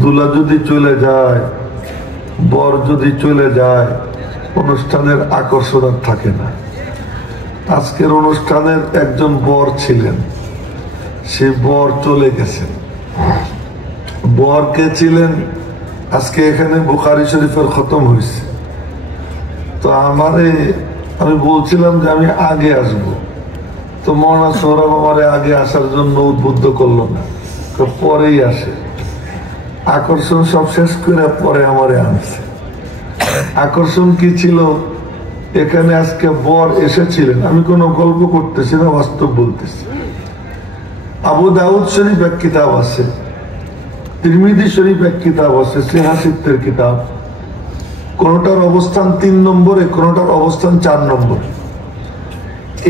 দুলা যদি চলে যায়, বর যদি চলে যায়, অনুষ্ঠানের আকর্ষণ আর থাকে না। আজকের অনুষ্ঠানের একজন বর ছিলেন, সে বর চলে গেছেন। বর কে ছিলেন? আজকে এখানে বুখারী শরীফের খতম হয়েছে, তো আমি বলছিলাম যে আমি আগে আসব, তো মৌলানা সোহরাব আমারে আগে আসার জন্য উদ্বুদ্ধ করলো না, তো পরেই আসে। আকর্ষণ সব শেষ করে পরে আমারে আনছে। আকর্ষণ কি ছিল? এখানে আজকে বর এসেছিলেন, আমি কোনো গল্প করতেছি না, বাস্তব বলতেছি। আবু দাউদ শরীফ এক কিতাব আছে, তিরমিজি শরীফ এক কিতাব আছে, সিহাসিত্তের কিতাব। কোনটার অবস্থান 3 নম্বরে, কোনটার অবস্থান 4 নম্বরে।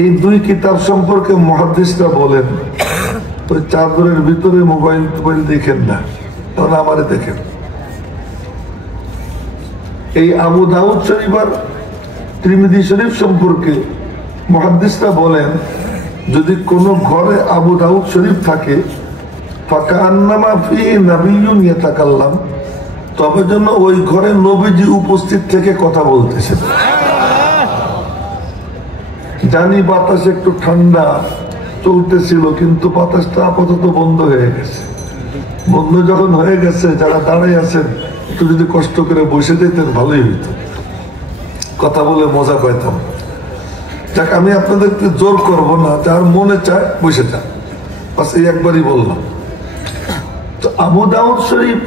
এই দুই কিতাব সম্পর্কে মুহাদ্দিসরা বলেন, ওই চাদরের ভিতরে মোবাইল দেখেন না, তখন আমারে দেখেন। এই আবু দাউদ শরীফ আর তিরমিজি শরীফ সম্পর্কে মুহাদ্দিসরা বলেন, যদি কোন ঘরে আবু দাউদ শরীফ থাকে, ফাকান্নামা ফিহি নাবিয়্যুন ইয়াতাকাল্লাম, তবে যেন ওই ঘরে নবীজি উপস্থিত থেকে কথা বলতেছেন। জানি বাতাস একটু ঠান্ডা চলতেছিল, কিন্তু বাতাসটা আপাতত বন্ধ হয়ে গেছে। বন্ধ যখন হয়ে গেছে, যারা দাঁড়িয়ে আছেন একটু যদি কষ্ট করে বসে যেতেন ভালোই হইত, কথা বলে মজা পাইতাম। যাক, আমি আপনাদেরকে জোর করব না, যার মনে চায় বসে যান, বাস এই একবারই বললাম। তো আবু দাউদ শরীফ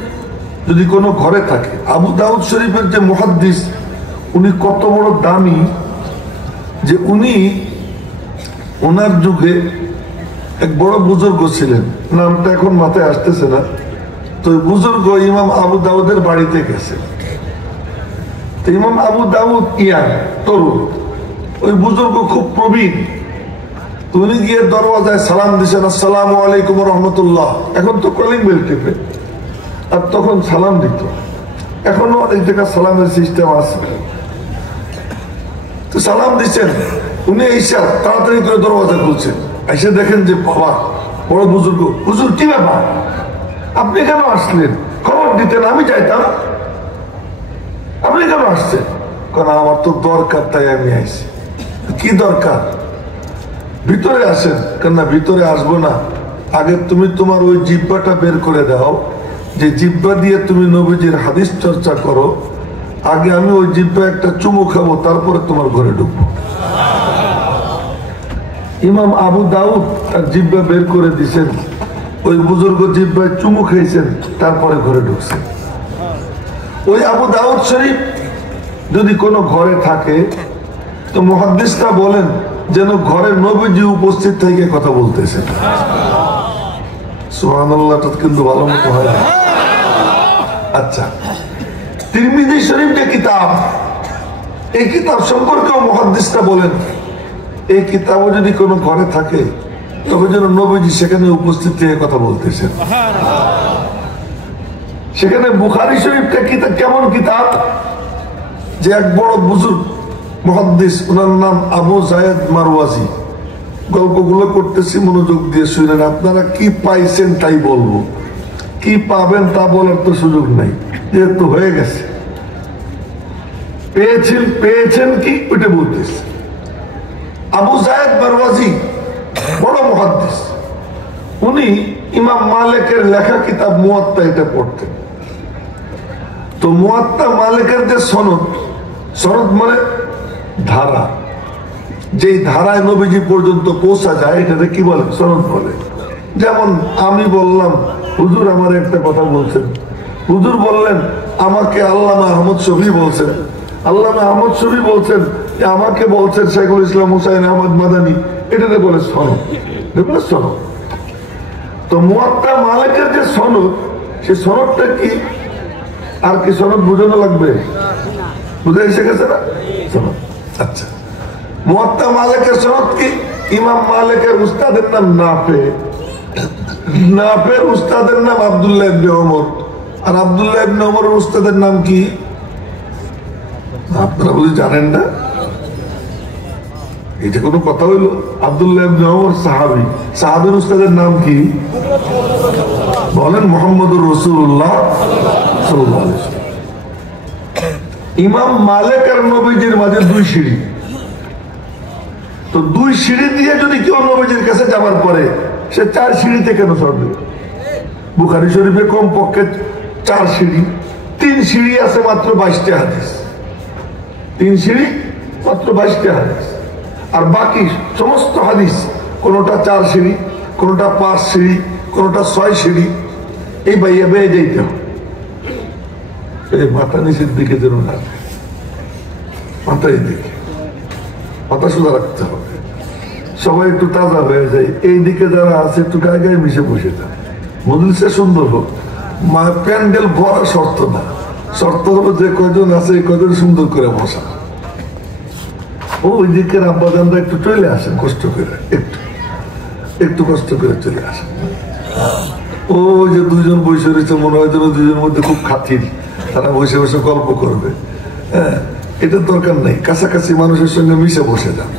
যদি কোনো ঘরে থাকে, আবু দাউদ শরীফের যে মুহাদ্দিস, উনি কত বড় দামি যে উনি ওনার যুগে এক বড় বুজুর্গ ছিলেন, নামটা এখন মাথায় আসতেছে না। তো বুজুর্গ ইমাম আবু দাউদের বাড়িতে গেছে। তো ইমাম আবু দাউদ ইয়াং, তরুণ, ওই বুজুর্গ খুব প্রবীণ। উনি গিয়ে দরওয়াজায় সালাম দিচ্ছেন, আসসালামু আলাইকুম রহমতুল্লাহ। এখন তো কলিং বেল টিপে, আর তখন সালাম দিত। এখনো অনেক জায়গায় সালামের সিস্টেম আছে। তো সালাম দিচ্ছেন, উনি এসে তাড়াতাড়ি করে দরওয়াজা খুলছেন। এসে দেখেন যে বাবা বড় বুজুর্গ। হুজুর, কি ব্যাপার, আপনি কেন আসলেন? খবর দিতেন, আমি যাইতাম। আপনি কেন আসছেন? কারণ আমার তো দরকার, তাই আমি আইছি। কি দরকার? ভিতরে আসেন। কেন ভিতরে আসবো না, আগে তুমি তোমার ওই জিহ্বাটা বের করে দাও, যে জিহ্বা দিয়ে তুমি নবীজির হাদিস চর্চা করো। আগে আমি ওই জিহ্বা একটা চুমু খাবো, তারপরে তোমার ঘরে ঢুকবো। ইমাম আবু দাউদ তার জিহ্বা বের করে দিছেন, ওই বুজুর্গ জিহ্বায় চুমু খেয়েছেন, তারপরে ঘরে ঢুকছেন। ওই আবু দাউদ শরীফ যদি কোনো ঘরে থাকে, তো মুহাদ্দিসরা বলেন যেন ঘরে নবীজি উপস্থিত থেকে কথা বলতেছেন। সুবহানাল্লাহটা কিন্তু ভালো মতো হয় না। আচ্ছা, তিরমিজি শরীফ যে কিতাব, এই কিতাব সম্পর্কেও মুহাদ্দিসরা বলেন, এই কিতাবও যদি কোনো ঘরে থাকে, তবে যেন নবীজি সেখানে উপস্থিত থেকে কথা বলতেছেন। সেখানে বুখারী শরীফটা কিতাব কেমন কিতাব, যে এক বড় বুজুর্গ মুহাদ্দিস, ওনার নাম আবু যায়েদ মারওয়াজি। গল্পগুলো করতেছি, মনোযোগ দিয়ে শুনেন। আপনারা কি পাইছেন তাই বলবো, কি পাবেন তা বলার তো সুযোগ নাই, যেহেতু হয়ে গেছে। পেয়েছেন কি ওইটা বলতেছে। আবু যায়েদ মারওয়াজি বড় মুহাদ্দিস। উনি ইমাম মালিকের লেখা কিতাব মুয়াত্তা এটা পড়তেন। তো মুয়াত্তা মালিকের যে সনদ মানে ধারা, যেই ধারায় নবীজি পর্যন্ত পৌঁছা যায়, এটাতে কি বলে? সনদ বলে। যেমন আমি বললাম, হুজুর আমার একটা কথা বলছেন, হুজুর বললেন আমাকে আল্লামা আহমদ শফি বলছেন, আল্লামা আহমদ শফি বলছেন যে আমাকে বলছেন শাইখুল ইসলাম হুসাইন আহমদ মাদানী, এটাতে বলে সনদ। সনদ। তো মুয়াত্তা মালিকের যে সনদ, সেই সনদটা কি? আর কি সনদ বোঝানো লাগবে? বুঝে এসে গেছে না সনদ? আচ্ছা, মুয়াত্তা মালিকের সনদ কি? ইমাম মালিকের উস্তাদের নাম নাফে, নাফের উস্তাদের নাম আব্দুল্লাহ ইবনে ওমর, আর আব্দুল্লাহ ইবনে ওমরের উস্তাদের নাম কি? আপনারা বুঝি জানেন না? এটা কোনো কথা হইল? আব্দুল্লাহ ইবনে ওমর সাহাবী, সাহাবীর উস্তাদের নাম কি? বলেন মুহাম্মদুর রাসূলুল্লাহ সাল্লাল্লাহু আলাইহি ওয়াসাল্লাম। ইমাম মালিক আর নবীজির মাঝে 2 সিঁড়ি, তো 2 সিঁড়ি দিয়ে যদি কেউ নবীজির কাছে যাবার পরে সে 4 সিঁড়িতে কেন চড়বে? বুখারী শরীফে কমপক্ষে 4 সিঁড়ি, 3 সিঁড়ি আছে মাত্র 22টা হাদিস, 3 সিঁড়ি মাত্র 22টা হাদিস, আর বাকি সমস্ত হাদিস কোনটা 4 সিঁড়ি, কোনটা 5 সিঁড়ি, কোনটা 6 সিঁড়ি, এই বাইয়া বেয়ে যাইতে হবে। এই মাথা নিচের দিকে যেন না, মাথায় দিকে মাথা সোজা রাখতে হবে, সবাই একটু তাজা হয়ে যায়। এই দিকে যারা আছে একটু গায়ে গায়ে মিশে বসে যায়। মজলিসে সুন্দর হোক, প্যান্ডেল ভরা শর্ত না, শর্ত হলো যে কয়জন আছে এই কয়জন সুন্দর করে বসা। ওই দিকের আব্বাজানরা একটু চলে আসেন, কষ্ট করে একটু কষ্ট করে চলে আসেন। ও যে 2 জন বসে রয়েছে, মনে হয় যেন 2 জনের মধ্যে খুব খাতির, তারা বসে বসে গল্প করবে। হ্যাঁ, এটার দরকার নেই, কাছাকাছি মানুষের সঙ্গে মিশে বসে যান,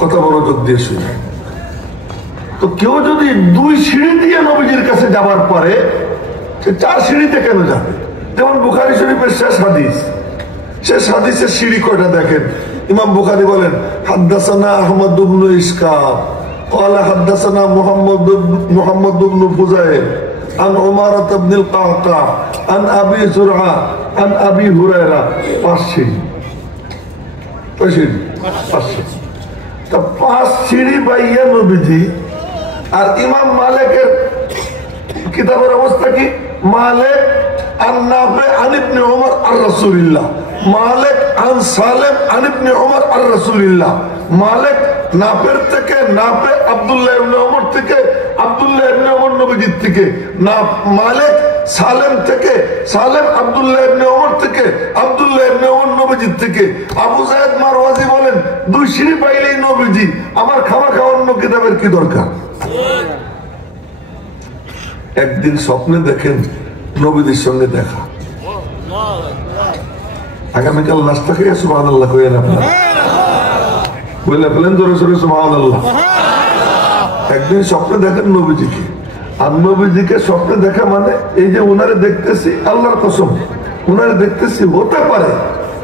কথা মনোযোগ দিয়ে শুনে। তো কেউ যদি 2 সিঁড়ি দিয়ে নবীজির কাছে যাবার পরে সে 4 সিঁড়িতে কেন যাবে? যেমন বুখারী শরীফের শেষ হাদিস, শেষ হাদিসের সিঁড়ি কয়টা দেখেন। ইমাম বুখারী বলেন, হাদ্দাসানা আহমদ ইবনে ইসকাব قال حدثنا محمد بن فضيل عن عمارة بن القعقاع عن أبي زرعة عن أبي هريرة 5 সিঁড়ি। 5 সিঁড়ি বাইয়া নবীজি। আর ইমাম মালিকের কিতাবের অবস্থা কি? মালিক আন নাফি আন ইবনে উমর আর রাসূলুল্লাহ, মালিক আন সালেম আন ইবনে উমর আর রাসূলুল্লাহ, মালিক নাফের থেকে, নাফে আব্দুল্লাহ ইবনে উমর থেকে, আব্দুল্লাহ ইবনে উমর নবীজির থেকে, মালিক সালেম থেকে, সালেম আব্দুল্লাহ ইবনে উমর থেকে, আব্দুল্লাহ ইবনে উমর নবীজির থেকে। আবু যায়েদ মারওয়াজি বলেন, 2 সিঁড়ি পাইলেই নবীজি, আমার খামাখা অন্য কিতাবের কি দরকার? একদিন স্বপ্নে দেখেন নবীদের সঙ্গে দেখা। আগামীকাল নাস্তা খেয়ে সুবহানাল্লাহ কইেন, আপনারা বলে ফেলেন জোরে জোরে সুবহানাল্লাহ। একদিন স্বপ্নে দেখেন নবীজিকে, আর নবীজিকে স্বপ্নে দেখা মানে এই যে উনারে দেখতেছি, আল্লাহর কসম উনারে দেখতেছি, হতে পারে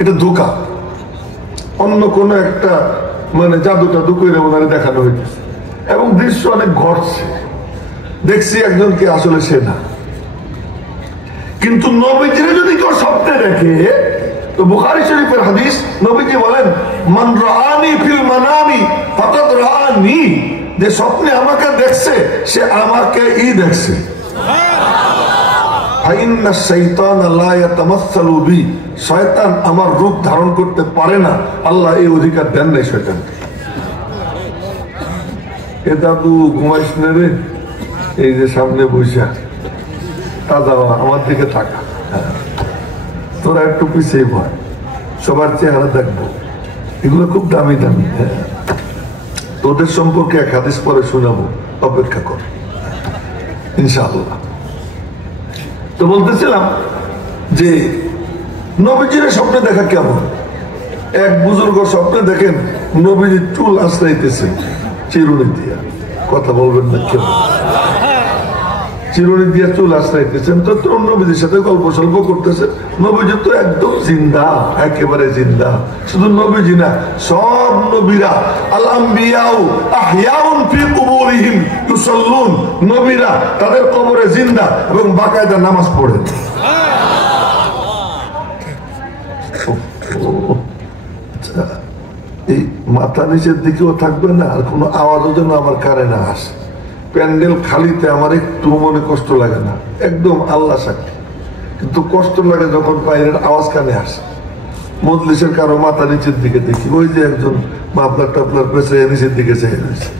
এটা ধোঁকা, অন্য কোন একটা মানে জাদু টাদু করে উনারে দেখানো হইতেছে, এবং দৃশ্য অনেক ঘটছে, দেখছি একজনকে আসলে সে না। কিন্তু নবীজিরে যদি কেউ স্বপ্নে দেখে, তো বুখারী শরীফের হাদিস, নবীজি বলেন, মান রাআনি ফিল মানামি ফাকাদ রাআনি, যে স্বপ্নে আমাকে দেখছে সে আমাকেই দেখছে। ফাইন্না শাইতানা লা ইয়াতামাসসালু বি, শয়তান আমার রূপ ধারণ করতে পারে না, আল্লাহ এই অধিকার দেন নাই শয়তানকে। এ দাদু ঘুমাইস না রে, এই যে সামনে বৈশা তাজা আমার দিকে থাকা, তোরা একটু পিছিয়ে ভয়, সবার চেহারা দেখবো, এগুলো খুব দামি দামি। হ্যাঁ, তোদের সম্পর্কে এক হাদিস পরে শোনাবো, অপেক্ষা কর ইনশাআল্লাহ। তো বলতেছিলাম যে নবীজির স্বপ্নে দেখা কেমন। এক বুজুর্গ স্বপ্নে দেখেন নবীজির চুল আশ্রাইতেছে চিরুনি দিয়া, কথা বলবেন না কেউ, চিরুনি দিয়া চুল আশ্রাইতেছেন, তো নবীজির সাথে গল্প সল্প করতেছেন। নবীজি তো একদম জিন্দা, একেবারে জিন্দা। শুধু নবীজি না, সব নবীরা, আল আম্বিয়াউ আহইয়াউন ফি কুবুরিহিম ইউসাল্লুন, নবীরা তাদের কবরে জিন্দা এবং বাকায়দা নামাজ পড়েন। এই মাথা নিচের দিকেও থাকবে না, আর কোনো আওয়াজও যেন আমার কানে না আসে। প্যান্ডেল খালিতে আমার একটু মনে কষ্ট লাগে না, একদম আল্লাহ সাক্ষী, কিন্তু কষ্ট লাগে যখন বাইরের আওয়াজ কানে আসে। মজলিসের কারো মাথা নিচের দিকে দেখি, ওই যে একজন মাফলার টাফলার পেছে নিচের দিকে চেয়ে রয়েছে,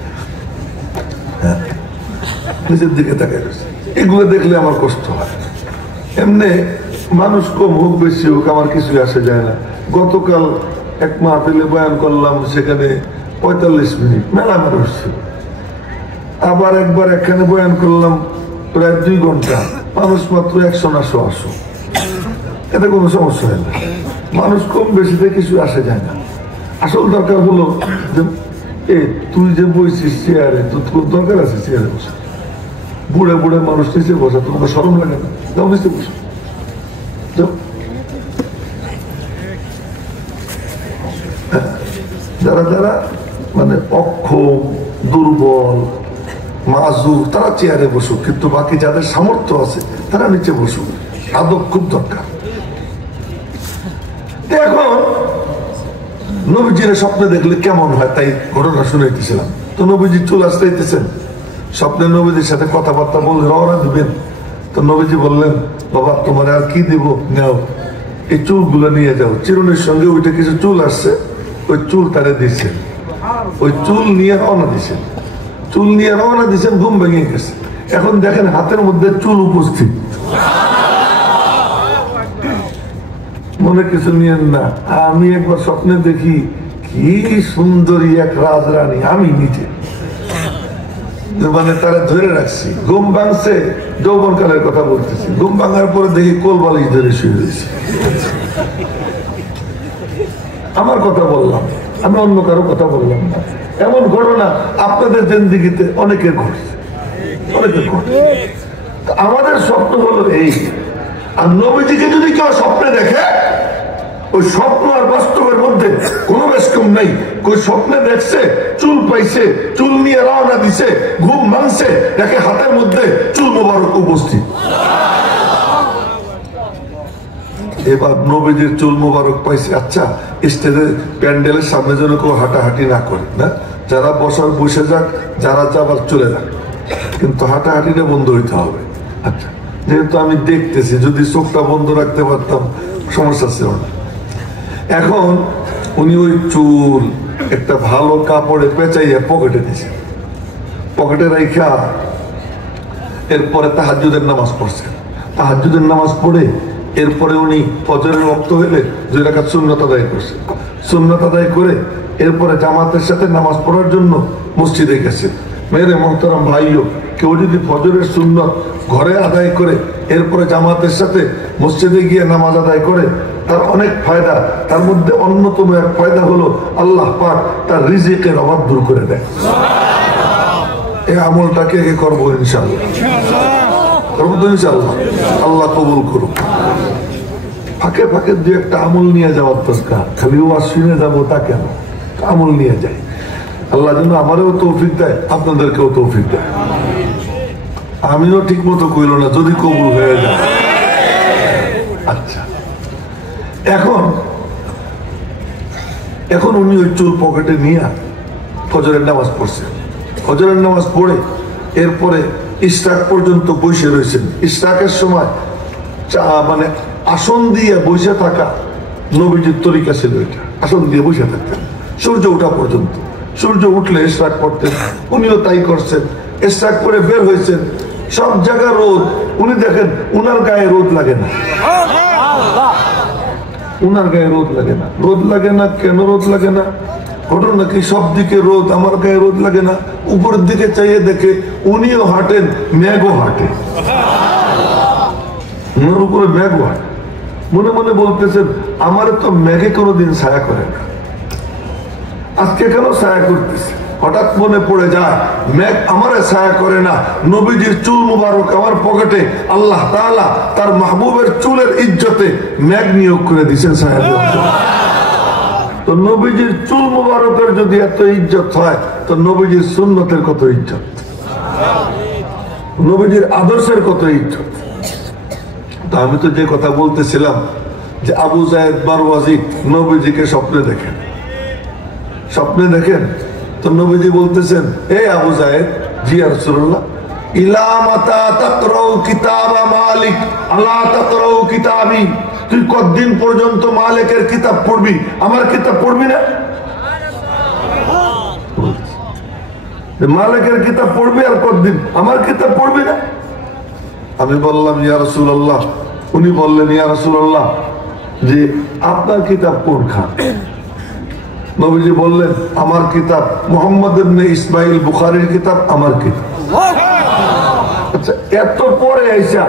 হ্যাঁ নিচের দিকে তাকাই রয়েছে, এগুলো দেখলে আমার কষ্ট হয়। এমনি মানুষ কম হোক বেশি হোক আমার কিছু আসে যায় না। গতকাল এক মাহফিলে বয়ান করলাম, সেখানে 45 মিনিট মেলা মানুষ ছিল। আবার একবার এখানে বয়ান করলাম প্রায় 2 ঘন্টা, মানুষ মাত্র 100 না 100। এতে কোনো সমস্যা হয় না, মানুষ কম বেশিতে কিছু আসে যায় না। আসল দরকার হলো যে এ তুই যে বইছিস চেয়ারে, তোর কোন দরকার আছে চেয়ারে বসে? বুড়ে বুড়ে মানুষ নিচে বসা, তোমাকে শরম লাগে না? যাও নিচে বসো, যাও। যারা যারা মানে অক্ষম, দুর্বল, মাজুর, তারা চেয়ারে বসুক, কিন্তু বাকি যাদের সামর্থ্য আছে তারা নিচে বসুক। আদব খুব দরকার। এখন নবীজির স্বপ্নে দেখলে কেমন হয় তাই ঘটনা শুনাইতেছিলাম। তো নবীজি চুল আসতেছেন, স্বপ্নে নবীজির সাথে কথাবার্তা বলে রওনা দিবেন। তো নবীজি বললেন, বাবা তোমার আর কি দিব, নাও এই চুলগুলো নিয়ে যাও। চিরুনির সঙ্গে ওইটা কিছু চুল আসছে, ওই চুল তারে দিচ্ছেন, ওই চুল নিয়ে রওনা দিচ্ছেন। চুল নিয়ে রওনা দিচ্ছেন, ঘুম ভেঙে গেছে। এখন দেখেন হাতের মধ্যে চুল উপস্থিত। মনে কিছু নিয়েন না, আমি একবার স্বপ্নে দেখি কি সুন্দরী এক রাজরানী, আমি নিজে মানে তারা ধরে রাখছি। ঘুম ভাঙছে, যৌবনকালের কথা বলতেছি। ঘুম ভাঙার পরে দেখি কোল বালিশ ধরে শুয়ে রয়েছে। আমার কথা বললাম, আমি অন্য কারো কথা বললাম না। এমন ঘটনা আপনাদের জিন্দেগিতে অনেকের ঘটছে, অনেকের ঘটছে। আমাদের স্বপ্ন হলো এই। আর নবীজিকে যদি কেউ স্বপ্নে দেখে, ওই স্বপ্ন আর বাস্তবের মধ্যে কোনো বেশ কম নেই। ওই স্বপ্নে দেখছে চুল পাইছে, চুল নিয়ে রওনা দিছে, ঘুম ভাঙছে, দেখে হাতের মধ্যে চুল মোবারক উপস্থিত। এবার নবীজির চুল মোবারক পাইছে। আচ্ছা, স্টেজের প্যান্ডেলের সামনে যেন কেউ হাঁটাহাঁটি না করে, না, যারা বসার বসে যাক, যারা যাবার চলে যাক, কিন্তু হাঁটাহাঁটিটা বন্ধ হইতে হবে। আচ্ছা, যেহেতু আমি দেখতেছি, যদি চোখটা বন্ধ রাখতে পারতাম সমস্যা ছিল না। এখন উনি ওই চুল একটা ভালো কাপড়ে পেঁচাইয়া পকেটে দিয়েছেন, পকেটে রাইখা এরপরে তাহাজ্জুদের নামাজ পড়ছেন। তাহাজ্জুদের নামাজ পড়ে এরপরে উনি ফজরের ওয়াক্ত হইলে 2 রাকাত সুন্নাত আদায় করছেন। সুন্নাত আদায় করে এরপরে জামাতের সাথে নামাজ পড়ার জন্য মসজিদে গেছেন। মেরে মোহতারাম ভাইও, কেউ যদি ফজরের সুন্নাত ঘরে আদায় করে এরপরে জামাতের সাথে মসজিদে গিয়ে নামাজ আদায় করে, তার অনেক ফায়দা। তার মধ্যে অন্যতম এক ফায়দা হলো আল্লাহ পাক তার রিজিকের অভাব দূর করে দেয়। এই আমলটাকে করবো ইনশাআল্লাহ, করবো তো ইনশাআল্লাহ। আল্লাহ কবুল করুক। ফাঁকে ফাঁকে 2-1টা আমল নিয়ে যাওয়ার দরকার। খালি ওয়াজ শুনে যাবো তা কেন, আমল নিয়ে যাই। আল্লাহ যেন আমারও তৌফিক দেয়, আপনাদেরকেও তৌফিক দেয়। আমিও ঠিক মতো কইল না, যদি কবুল হয়ে যায়। আচ্ছা, এখন উনি ওই চুল পকেটে নিয়ে ফজরের নামাজ পড়ছেন। ফজরের নামাজ পড়ে এরপরে ইশরাক পর্যন্ত বসে রয়েছেন। ইশরাকের সময় মানে আসন দিয়ে বসে থাকা নবীজির তরিকা ছিল এটা, আসন দিয়ে বসে থাকতেন সূর্য ওঠা পর্যন্ত। সূর্য উঠলে ইশরাক করতেন, উনিও তাই করছেন। ইশরাক করে বের হয়েছেন, সব জায়গা রোদ। উনি দেখেন উনার গায়ে রোদ লাগে না, উনার গায়ে রোদ লাগে না। রোদ লাগে না কেন? রোদ লাগে না ঘটনা কি? সব দিকে রোদ, আমার গায়ে রোদ লাগে না। উপরের দিকে চাইয়ে দেখে উনিও হাঁটেন, মেঘও হাঁটে, উনার উপরে মেঘও হাঁটে। মনে মনে বলতেছেন, আমার তো মেঘে কোনোদিন ছায়া করে না, আজকে কেন ছায়া করতেছে? হঠাৎ মনে পড়ে যায়, মেঘ আমারে ছায়া করে না, নবীজির চুল মুবারক আমার পকেটে। আল্লাহ তাআলা তার মাহবুবের চুলের ইজ্জতে মেঘ নিয়োগ করে দিয়েছেন ছায়া দেওয়ার জন্য। তো নবীজির চুল মুবারকের যদি এত ইজ্জত হয়, তো নবীজির সুন্নতের কত ইজ্জত, নবীজির আদর্শের কত ইজ্জত। তো আমি তো যে কথা বলতেছিলাম যে আবু যায়েদ বারওয়াজি নবীজিকে স্বপ্নে দেখেন, স্বপ্নে দেখেন। তো নবীজি বলতেছেন, এ আবু যায়েদ, জি ইয়া রাসূলুল্লাহ, ইলা মাতা তাকরাউ কিতাবা মালিক আলা তাকরাউ কিতাবি, তুই কতদিন পর্যন্ত মালিকের কিতাব পড়বি, আমার কিতাব পড়বি না? মালিকের কিতাব পড়বি আর কতদিন, আমার কিতাব পড়বি না? আমি বললাম, ইয়া রাসূলুল্লাহ। উনি বললেন, ইয়া রাসূলুল্লাহ, যে আপনার কিতাব কোনখান? নবীজি বললেন, আমার কিতাব মুহাম্মদ ইবনে ইসমাইল বুখারীর কিতাব, আমার কিতাব। আচ্ছা, এত পরে আইসা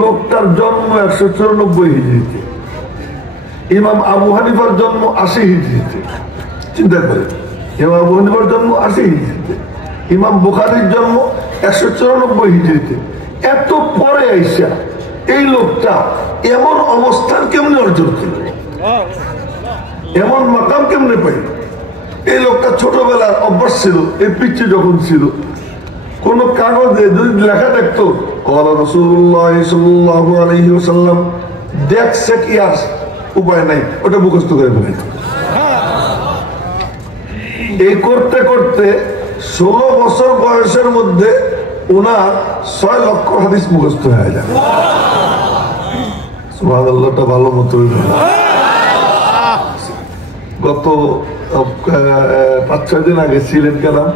লোকটার জন্ম 194 হিজরিতে, ইমাম আবু হানিফার জন্ম 80 হিজরিতে। চিন্তা করেন, ইমাম আবু হানিফার জন্ম 80 হিজরিতে, ইমাম বুখারীর জন্ম 194 হিজরিতে। এত পরে আইসা এই লোকটা এমন অবস্থান কেমনে অর্জন করল, এমন মাকাম কেমনে পাইল? এই লোকটা ছোটবেলার অভ্যাস ছিল, এই পিচ্ছি যখন ছিল কোন কাগজে যদি লেখা দেখতো ক্বালা রাসূলুল্লাহ সাল্লাল্লাহু আলাইহি ওয়াসাল্লাম, দেখছে কি আর উপায় নাই, ওটা মুখস্থ করে ফেলে। এই করতে করতে 16 বছর বয়সের মধ্যে ওনার 6 লক্ষ হাদিস মুখস্থ হয়ে যায়। সুবহানাল্লাহটা ভালো মতো গত 5-6 দিন আগে সিলেট গেলাম,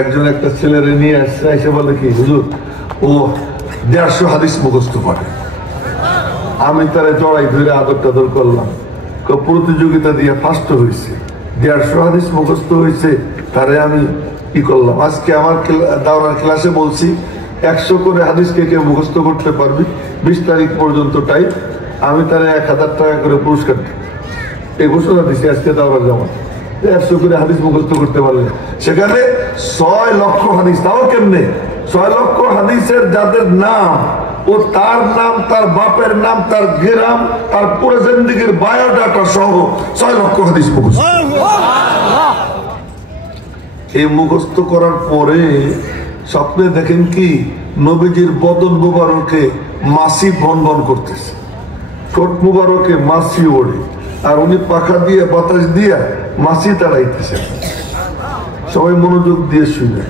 একজন একটা ছেলেরে নিয়ে আসছে, এসে বলে কি হুজুর ও 150 হাদিস মুখস্থ পারে। আমি তারা জড়াই ধরে আদর টাদর করলাম, প্রতিযোগিতা দিয়ে ফার্স্ট হয়েছে, 150 হাদিস মুখস্থ হয়েছে। তারে আমি কি করলাম, আজকে আমার দাওরার ক্লাসে বলছি 100 করে হাদিস কে কে মুখস্থ করতে পারবি 20 তারিখ পর্যন্ত টাইম, আমি তারা 1000 টাকা করে পুরস্কার দিই। এই ঘোষণা দিচ্ছি আজকে দাওরার জামা, 100 করে হাদিস মুখস্থ করতে পারলে সেখানে 6 লক্ষ হাদিস। তাও কেমনে 6 লক্ষ হাদিসের যাদের নাম ও তার নাম, তার বাপের নাম, তার গ্রাম, তার পুরো জিন্দেগীর বায়োডাটা সহ 6 লক্ষ হাদিস মুখস্থ। এই মুখস্থ করার পরে স্বপ্নে দেখেন কি নবীজির বদন মুবারকে মাছি ভন ভন করতেছে, ঠোঁট মুবারকে মাছি ওড়ে, আর উনি পাখা দিয়ে বাতাস দিয়ে মাছি তাড়াইতেছেন। সবাই মনোযোগ দিয়ে শুনে।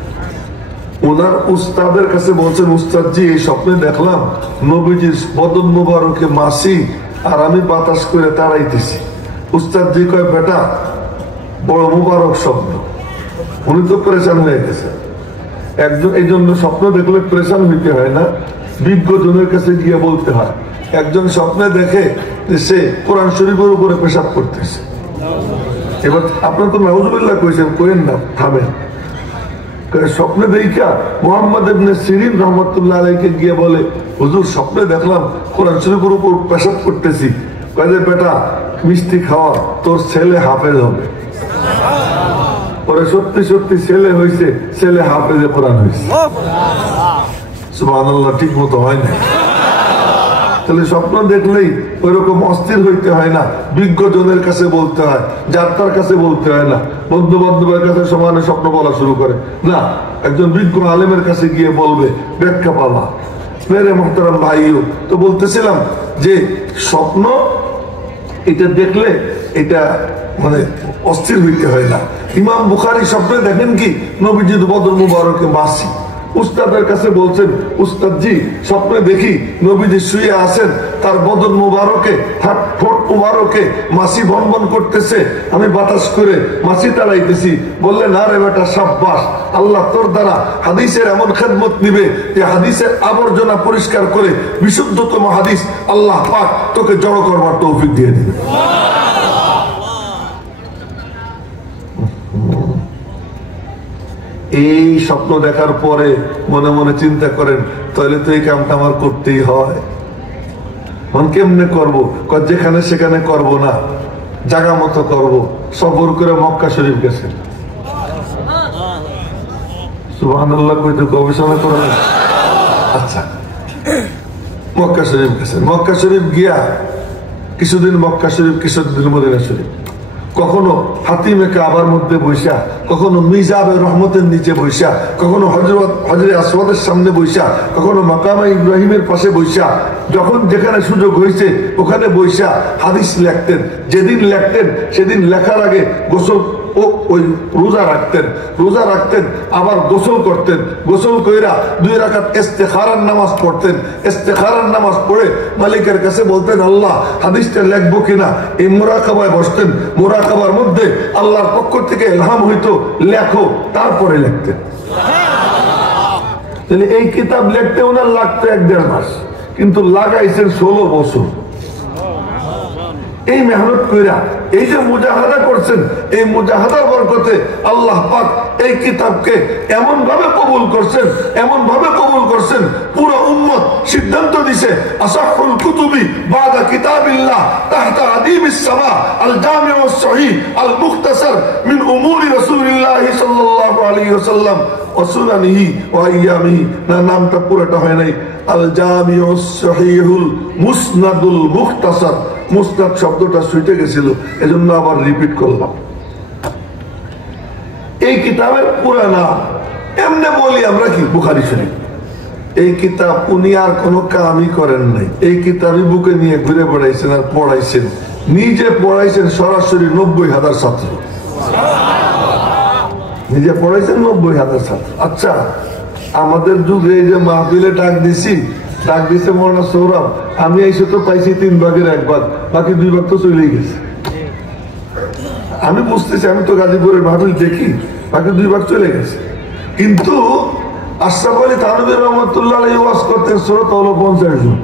ওনার উস্তাদের কাছে বলছেন, উস্তাদ জি এই স্বপ্নে দেখলাম নবীজির বদন মুবারকে মাছি আর আমি বাতাস করে তাড়াইতেছি। উস্তাদ জি কয় বেটা বড় মুবারক স্বপ্ন। উনি তো পরেশান হয়ে গেছে। একজন এই জন্য স্বপ্ন দেখলে পরেশান হইতে হয় না, বিজ্ঞজনের কাছে গিয়ে বলতে হয়। একজন স্বপ্নে দেখে যে সে কোরআন শরীফের উপরে পেশাব করতেছে। এবার আপনার তো নাউজুবিল্লাহ কইছেন, কইেন না, থামেন। স্বপ্নে দেখা মুহাম্মদ ইবনে সিরিন রহমাতুল্লাহ আলাইহি গিয়ে বলে হুজুর স্বপ্নে দেখলাম কোরআন শরীফের উপর পেশাব করতেছি। কয় বেটা মিষ্টি খাওয়া, তোর ছেলে হাফেজ হবে। পরে সত্যি সত্যি ছেলে হয়েছে, ছেলে হাফেজে কোরআন হয়েছে। সুবহানাল্লাহ, ঠিক মতো হয় না। তাহলে স্বপ্ন দেখলেই ওইরকম অস্থির হইতে হয় না, বিজ্ঞজনের কাছে বলতে হয়, যাত্রার কাছে বলতে হয় না, বন্ধু বান্ধবের কাছে সমানে স্বপ্ন বলা শুরু করে না, একজন বিজ্ঞ আলেমের কাছে গিয়ে বলবে, ব্যাখ্যা পাবা। মেরে মোহতারাম ভাইও তো বলতেছিলাম যে স্বপ্ন এটা দেখলে এটা মানে অস্থির হইতে হয় না। ইমাম বুখারী স্বপ্নে দেখেন কি নবীজির বদর মুবারকে মাছি। উস্তাদের কাছে বলছেন, উস্তাদ জি স্বপ্নে দেখি নবীজি শুয়ে আছেন, তার বদন মুবারকে ঠোঁট মুবারকে মাছি ভনভন করতেছে, আমি বাতাস করে মাছি তাড়াইতেছি। বললেন না রে বেটা সাব্বাস, আল্লাহ তোর দ্বারা হাদিসের এমন খেদমত নিবে যে হাদিসের আবর্জনা পরিষ্কার করে বিশুদ্ধতম হাদিস আল্লাহ পাক তোকে জড়ো করবার তৌফিক দিয়ে দিবে। এই স্বপ্ন দেখার পরে মনে মনে চিন্তা করেন, তাহলে তো এই কামটা আমার করতেই হয়। কেমনে করবো? যেখানে সেখানে করব না, জায়গা মতো করবো। সফর করে মক্কা শরীফ গেছেন। সুবহানাল্লাহ, কইতে গবেষণা করেন। আচ্ছা, মক্কা শরীফ গেছেন। মক্কা শরীফ গিয়া কিছুদিন মক্কা শরীফ, কিছুদিন মদিনা শরীফ, কখনো হাতিমে কাবার মধ্যে বৈশা, কখনো মিজাবে রহমতের নিচে বৈশা, কখনো হজরে আসওয়াদের সামনে বৈশা, কখনো মাকামে ইব্রাহিমের পাশে বৈশা, যখন যেখানে সুযোগ হয়েছে ওখানে বৈশা হাদিস লেখতেন। যেদিন লেখতেন সেদিন লেখার আগে গোসল ও ওই রোজা রাখতেন, আবার গোসল করতেন। গোসল কইরা 2 রাকাত ইস্তেখারার নামাজ পড়তেন। ইস্তেখারার নামাজ পড়ে মালিকের কাছে বলতেন, আল্লাহ হাদিসটা লেখবো কিনা। এই মুরাকাবায় বসতেন। মুরাকাবার মধ্যে আল্লাহর পক্ষ থেকে ইলহাম হইতো, লেখো, তারপরে লিখতেন। তাহলে এই কিতাব লিখতে ওনার লাগতো 1-1.5 মাস, কিন্তু লাগাইছেন 16 বছর। এই মেহনত কইরা এই যে মুজাহাদা করছেন, এই মুজাহাদার বরকতে আল্লাহ পাক এই কিতাবকে এমন ভাবে কবুল করছেন, পুরো উম্মত সিদ্ধান্ত দিছে আসাহুল কুতুবি বাদা কিতাবিল্লাহ তাহতা আদিবিস সামা আল জামিউ সহিহ আল মুখতাসার মিন উমুরি রাসূলিল্লাহ আলাইহি ওয়াসাল্লাম ওয়াসুনানিহি ওয়া আইয়ামিহি, না নামটা পুরোটা হয় নাই, আল জামিউস সহিহুল মুসনাদুল মুখতাসার। মুসনাদ শব্দটা ছুটে গেছিল, এজন্য আবার রিপিট করলাম। এই কিতাবের পুরো নাম এমনি বলি আমরা কি বুখারী শরীফ। এই কিতাব উনি আর কোনো কামই করেন নাই, এই কিতাবই বুকে নিয়ে ঘুরে বেড়াইছেন আর পড়াইছেন, নিজে পড়াইছেন সরাসরি 90,000 ছাত্র, নিজে পড়াইছেন 90,000 ছাত্র। আচ্ছা, আমাদের যুগে এই যে মাহফিলে ডাক দিছে মৌলানা সৌরভ, আমি এসে তো পাইছি 3 ভাগের 1 ভাগ, বাকি 2 ভাগ তো চলেই গেছে। আমি বুঝতেছি, আমি তো গাজীপুরের মাহফিল দেখি, বাকি 2 ভাগ চলে গেছে। কিন্তু আশরাফ আলী থানভী রহমতুল্লাহ আলাইহি ওয়াজ করতেন, শ্রোতা হলো 50 জন,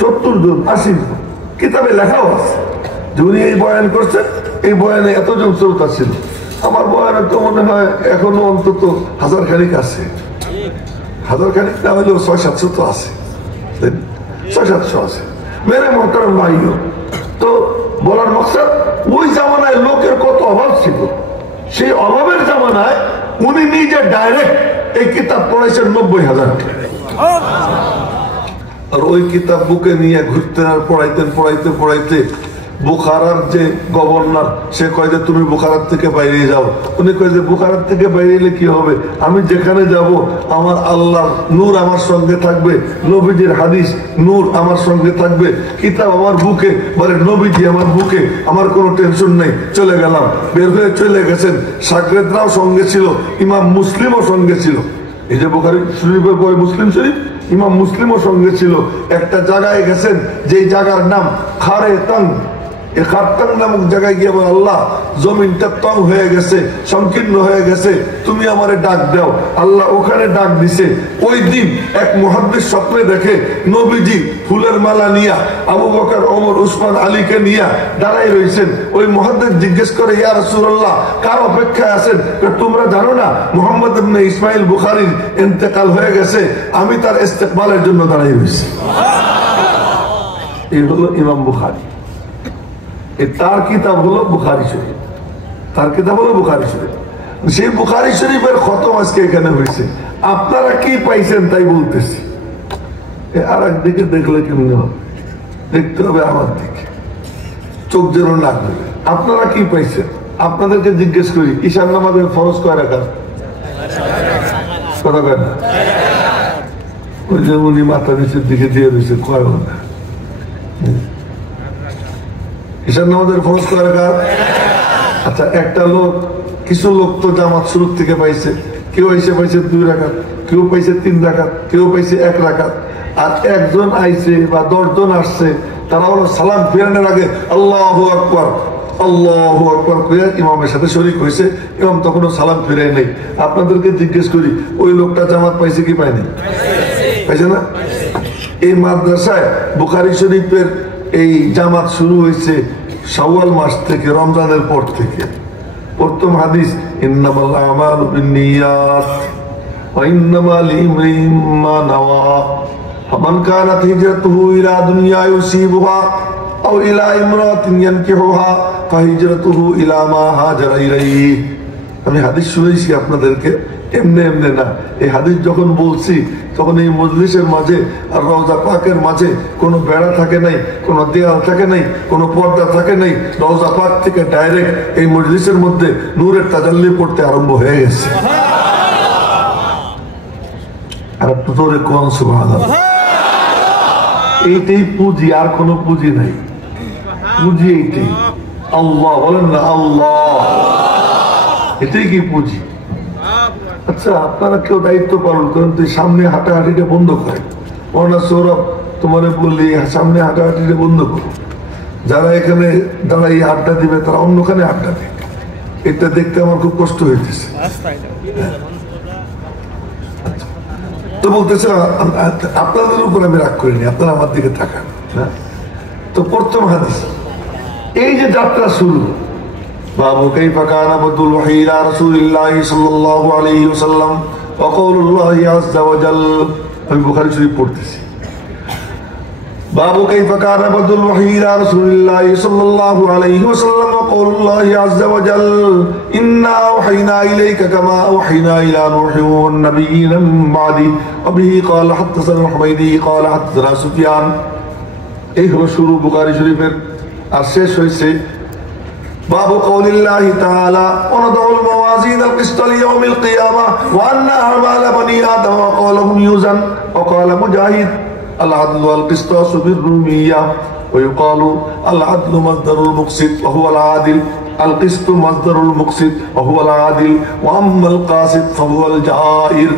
70 জন, 80 জন, কিতাবে লেখাও আছে যে উনি এই বয়ান করছেন, এই বয়ানে এতজন শ্রোতা ছিল। আমার বয়ানে তো মনে হয় এখনো অন্তত 1000 খানিক আছে, 1000 খানিক না হলেও 600-700 তো আছে, 600-700 আছে। মেরে মোহতারাম ভাইও, তো বলার মকসদ, ওই জামানায় লোকের কত অভাব ছিল, সেই অভাবের জামানায় উনি নিজে ডাইরেক্ট এই কিতাব পড়াইছেন 90,000। আর ওই কিতাব বুকে নিয়ে ঘুরতেন আর পড়াইতে বুখারার যে গভর্নর, সে কয় যে তুমি বুখারার থেকে বাইরে যাও। উনি কয় যে বুখারার থেকে বাইরে এলে কি হবে, আমি যেখানে যাব আমার আল্লাহর নূর আমার সঙ্গে থাকবে, নবীজির হাদিস নূর আমার সঙ্গে থাকবে, কিতাব আমার বুকে, বলে নবীজি আমার বুকে, আমার কোনো টেনশন নেই। চলে গেলাম, বের হয়ে চলে গেছেন। সাগরেদরাও সঙ্গে ছিল, ইমাম মুসলিমও সঙ্গে ছিল। এই যে বুখারী শরীফের পরে মুসলিম শরীফ, ইমাম মুসলিমও সঙ্গে ছিল। একটা জায়গায় গেছেন, যে জায়গার নাম খারে তং, এই খারতাং নামক জায়গায় গিয়ে বলে, আল্লাহ জমিনটা তং হয়ে গেছে, সংকীর্ণ হয়ে গেছে, তুমি আমারে ডাক দাও। আল্লাহ ওখানে ডাক দিছে। ওই দিন এক মুহাদ্দিস স্বপ্নে দেখে নবীজি ফুলের মালা নিয়া আবু বকর, ওমর, উসমান, আলীকে নিয়া দাঁড়াই রয়েছেন। ওই মুহাদ্দিস জিজ্ঞেস করে, ইয়া রাসূলুল্লাহ, কার অপেক্ষায় আছেন? তোমরা জানো না মুহাম্মদ ইবনে ইসমাইল বুখারীর ইন্তেকাল হয়ে গেছে, আমি তার ইস্তেকবালের জন্য দাঁড়াই রয়েছি। এই হলো ইমাম বুখারী, তার কিতাব হলো বুখারী শরীফ, তার কিতাব হলো বুখারী শরীফ। সেই বুখারী শরীফের খতম আজকে এখানে হয়েছে। আপনারা কি পাইছেন তাই বলতেছি। আর একদিকে দেখলে কেমন হবে, দেখতে হবে আমার দিকে, চোখ যেন না করে। আপনারা কি পাইছেন? আপনাদেরকে জিজ্ঞেস করি, ঈশান নামাজের ফরজ কয় রাকাত? কথা কয় না? ওই যে উনি মাথা নিচের দিকে দিয়ে রয়েছে, কয় না। ঈশান নামাজের ফরজ কয় রাকাত? আচ্ছা, একটা লোক, কিছু লোক তো জামাত শুরু থেকে পাইছে, কেউ এসে পাইছে 2 রাকাত, কেউ পাইছে 3 রাকাত, কেউ পাইছে 1 রাকাত। আর একজন আইছে বা 10 জন আসছে, তারা হলো সালাম ফিরানোর আগে আল্লাহু আকবার, আল্লাহু আকবার কইয়া ইমামের সাথে শরীক হয়েছে, ইমাম তখনও সালাম ফিরায় নাই। আপনাদেরকে জিজ্ঞেস করি, ওই লোকটা জামাত পাইছে কি পায়নি? পাইছে না? এই মাদ্রাসায় বুখারী শরীফের এই জামাত শুরু হয়েছে শাওয়াল মাস থেকে, রমজানের পর থেকে। প্রথম হাদিস, ইন্নামাল আমালু বিন্নিয়াত ওয়া ইন্নামা লিইমরিইম মা নাওয়া ফামান কানাত হিজরাতুহু ইলা দুনিয়া ইউসিবুহা আও ইলা ইমরাতিন ইয়ানকিহুহা ফাহিজরাতুহু ইলা মা হাজারা ইলাইহি। আমি হাদিস শুনাইছি আপনাদেরকে, এমনি এমনি না। এই হাদিস যখন বলছি তখন এই মজলিসের মাঝে আর রওজা পাকের মাঝে কোনো বেড়া থাকে নাই, কোনো দেয়াল থাকে নাই, কোনো পর্দা থাকে নাই। রওজা পাক থেকে ডাইরেক্ট এই মজলিসের মধ্যে নূরের তাজাল্লি পড়তে আরম্ভ হয়ে গেছে। আর একটু জোরে কোন সুবহানাল্লাহ। এইটাই পুঁজি, আর কোনো পুঁজি নাই। পুঁজি এইটাই, আল্লাহ বলেন না, আল্লাহ, এটাই কি পুঁজি। আচ্ছা, আপনারা কেউ দায়িত্ব পালন করেন, তো সামনে হাঁটাহাঁটিটা বন্ধ করেন। মৌলানা সৌরভ, তোমার বললি সামনে হাঁটাহাঁটিটা বন্ধ করো। যারা এখানে দাঁড়াই আড্ডা দিবে তারা অন্যখানে আড্ডা দেবে। এটা দেখতে আমার খুব কষ্ট হইতেছে। তো বলতেছে, আপনাদের উপর আমি রাগ করিনি, আপনারা আমার দিকে তাকান। তো প্রথম হাদিস, এই যে যাত্রা শুরু, বাবু কাইফা কানা বাদুল ওয়াহী ইলা রাসূলিল্লাহ সাল্লাল্লাহু আলাইহি ওয়াসাল্লাম ওয়া কওলুল্লাহি আযজা ওয়া জাল। আমি বুখারী শরীফ পড়তেছি। باب كيف كان بدء الوحي إلى رسول الله صلى الله عليه وسلم وقول الله عز وجل إنا أوحينا إليك كما أوحينا إلى نوح والنبيين من بعده وبه قال حدثنا الحميدي قال حدثنا سفيان এই হলো শুরু বুখারী শরীফের আর শেষ হয়েছে باب قول الله تعالى ونضع الموازين القسط ليوم القيامة وأن أعمال بني آدم وقالهم يوزن وقال مجاهد العدل والقسطاس بالرومية ويقال العدل مصدر المقسط وهو العادل القسط مصدر المقسط وهو العادل وأما القاسط فهو الجائر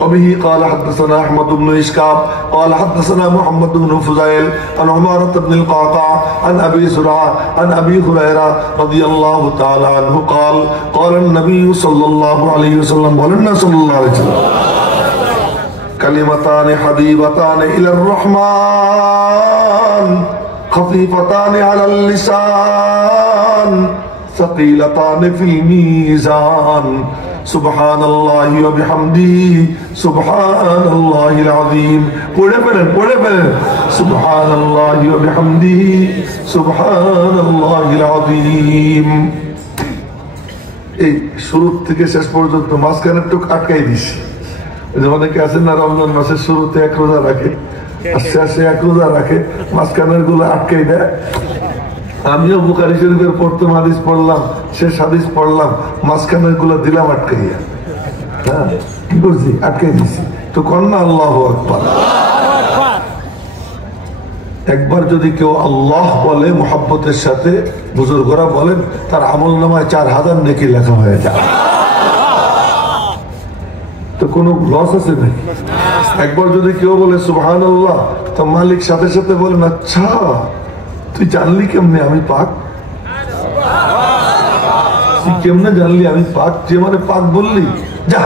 وبه قال حدثنا أحمد بن إشكاب قال حدثنا محمد بن فضيل عن عمارة بن القعقاع عن أبي زرعة عن أبي هريرة رضي الله تعالى عنه قال قال النبي صلى الله عليه وسلم ولنا صلى الله عليه وسلم كلمتان حبيبتان إلى الرحمن خفيفتان على اللسان ثقيلتان في الميزان سبحان الله وبحمده سبحان الله العظيم পড়ে ফেলেন سبحان الله وبحمده سبحان الله العظيم এই শুরু থেকে শেষ পর্যন্ত মাঝখানে টুক আটকাই দিছি অনেকে আছেন না রমজান মাসের শুরুতে এক রোজা রাখে আর শেষে এক রোজা রাখে মাঝখানের গুলো আটকাই দেয় আমিও বুখারী শরীফের প্রথম হাদিস পড়লাম শেষ হাদিস পড়লাম মাঝখানের গুলো দিলাম আটকাইয়া হ্যাঁ কি করছি আটকাই দিছি তো কন্যা আল্লাহু আকবার একবার যদি কেউ আল্লাহ বলে মুহাব্বতের সাথে বুজুর্গরা বলেন তার আমল নামায় 4000 নেকি লেখা হয়ে যায় তো কোনো লস আছে নাকি একবার যদি কেউ বলে সুবহানাল্লাহ তো মালিক সাথে সাথে বলেন আচ্ছা তুই জানলি কেমনে আমি পাক তুই কেমনে জানলি আমি পাক তুই আমারে পাক বললি যা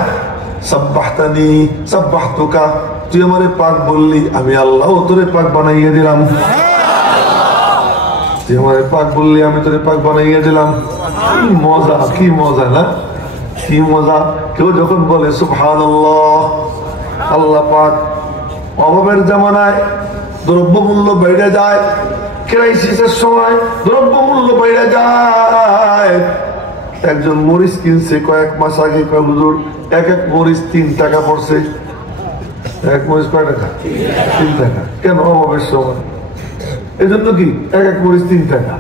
সাব্বাহতানি সাব্বাহতুকা তুই আমারে পাক বললি আমি আল্লাহ তোরে পাক বানাইয়ে দিলাম তুই আমারে পাক বললি আমি তোরে পাক বানাইয়ে দিলাম কি মজা না কি মজা কেউ যখন বলে সুবহানাল্লাহ আল্লাহ পাক অভাবের জামানায় দ্রব্যমূল্য বেড়ে যায় ক্রাইসিসের সময় দ্রব্যমূল্য বেড়ে যায় একজন মরিচ কিনছে কয়েক মাস আগে হুজুর এক মরিচ 3 টাকা পড়ছে এক মরিচ কয় টাকা 3 টাকা কেন অভাবের সময় এই জন্য কি এক মরিচ 3 টাকা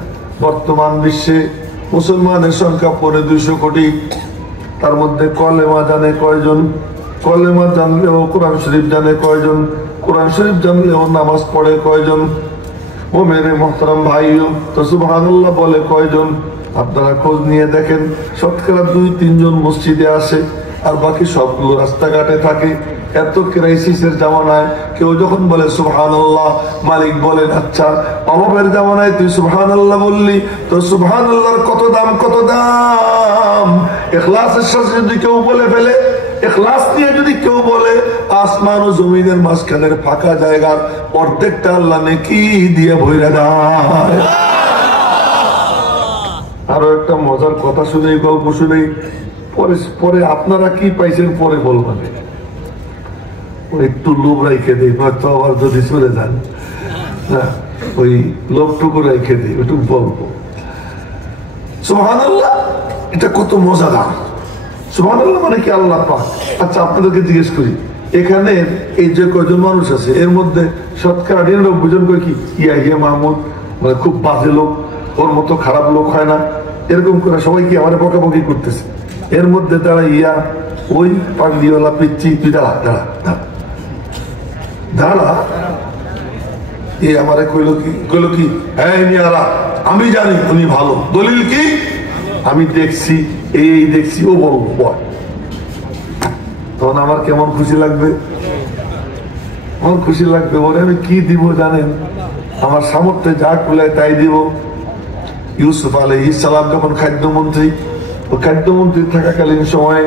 বর্তমান বিশ্বে মুসলমানের সংখ্যা 250 কোটি তার মধ্যে কলেমা জানে কয়জন কলেমা জানলেও কোরআন শরীফ জানে কয়জন কোরআন শরীফ জানলেও নামাজ পড়ে কয়জন ও মেরে মোহতারাম ভাইও তো সুবহানাল্লাহ বলে কয়জন আপনারা খোঁজ নিয়ে দেখেন শতকরা 2-3 জন মসজিদে আসে আর বাকি সবগুলো রাস্তাঘাটে থাকে এত ক্রাইসিসের জামানায় কেউ যখন বলে সুবহানাল্লাহ মালিক বলেন আচ্ছা অভাবের জামানায় তুই সুবহানাল্লাহ বললি তো সুবহানাল্লাহর কত দাম ইখলাসের সাথে যদি কেউ বলে ফেলে ইখলাস নিয়ে যদি কেউ বলে আসমান ও জমিনের মাঝখানের ফাঁকা জায়গার অর্ধেকটা আল্লাহ নেকি দিয়ে ভরে দেয় আরো একটা মজার কথা শুনে গল্প শুনে পরে আপনারা কি পাইছেন পরে বলবেন একটু লোভ রাইখে দিই হয়তো আবার যদি চলে যান ওই লোভটুকু রাইখে দিই একটু বলবো সুবহানাল্লাহ এটা কত মজাদার সুবহানাল্লাহ মানে কি আল্লাহ পাক আচ্ছা আপনাদেরকে জিজ্ঞেস করি এখানে এই যে কয়জন মানুষ আছে এর মধ্যে শতকরা 99 জন কয় কি ইয়া মাহমুদ মানে খুব বাজে লোক ওর মতো খারাপ লোক হয় না এরকম করে সবাই কি আমার বকাবকি করতেছে এর মধ্যে তারা ইয়া ওই পাগলিওয়ালা পিচ্ছি তুই দাঁড়া এ আমারে কইল কি হ্যাঁ আমি জানি উনি ভালো দলিল কি আমি দেখছি এই দেখছি ও বড় বয় তখন আমার কেমন খুশি লাগবে আমার খুশি লাগবে ওরে আমি কি দিব জানেন আমার সামর্থ্যে যা কুলায় তাই দিব ইউসুফ আলাইহিস সালাম যখন খাদ্যমন্ত্রী ও খাদ্যমন্ত্রী থাকাকালীন সময়ে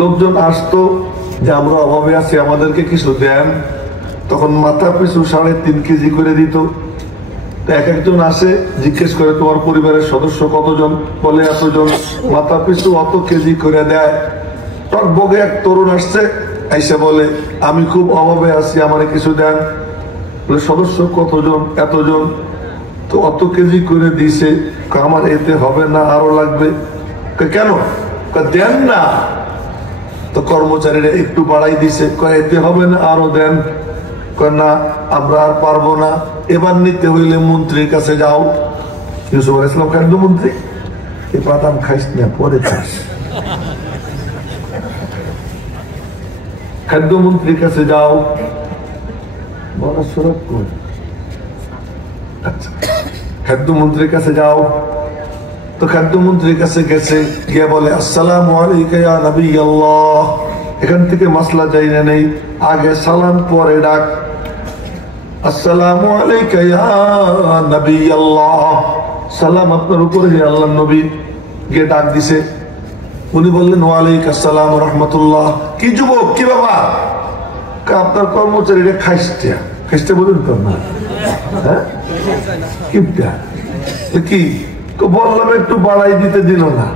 লোকজন আসতো যে আমরা অভাবে আছি আমাদেরকে কিছু দেন তখন মাথা পিছু 3.5 কেজি করে দিত এক একজন আসে জিজ্ঞেস করে তোমার পরিবারের সদস্য কতজন বলে এতজন মাথা পিছু অত কেজি করে দেয় টকবগে এক তরুণ আসছে আইসা বলে আমি খুব অভাবে আছি আমারে কিছু দেন সদস্য কতজন? এতজন। তো অত কেজি করে দিছে। আমার এতে হবে না, আরো লাগবে। কেন? দেন না। তো কর্মচারীরা একটু বাড়াই দিছে, এতে হবে না, আরো দেন। না, আমরা আর পারবো না, এবার নিতে হইলে মন্ত্রীর কাছে যাও। ইউসুফ আলাইহিস সালাম খাদ্যমন্ত্রী, এই বাদাম খাইস না, পরে খাস। খাদ্যমন্ত্রীর কাছে যাও। আচ্ছা, খাদ্যমন্ত্রীর কাছে যাও। তো খাদ্যমন্ত্রীর কাছে গেছে, গিয়ে বলে আসসালামু আলাইকা ইয়া নবী আল্লাহ। এখান থেকে মাসলা যাই না, নেই, আগে সালাম পরে ডাক। আসসালামু আলাইকা ইয়া নবী আল্লাহ, সালাম আপনার উপরে হে আল্লাহর নবী। গিয়ে ডাক দিছে। উনি বললেন ওয়ালাইকুম আসসালাম ওয়া রাহমাতুল্লাহ। কি যুবক, কি বাবা? আপনার কর্মচারীরা খাইস্টা খাইস্টা বলুন তো না, হ্যাঁ কি বললাম একটু বাড়াই দিতে দিল না।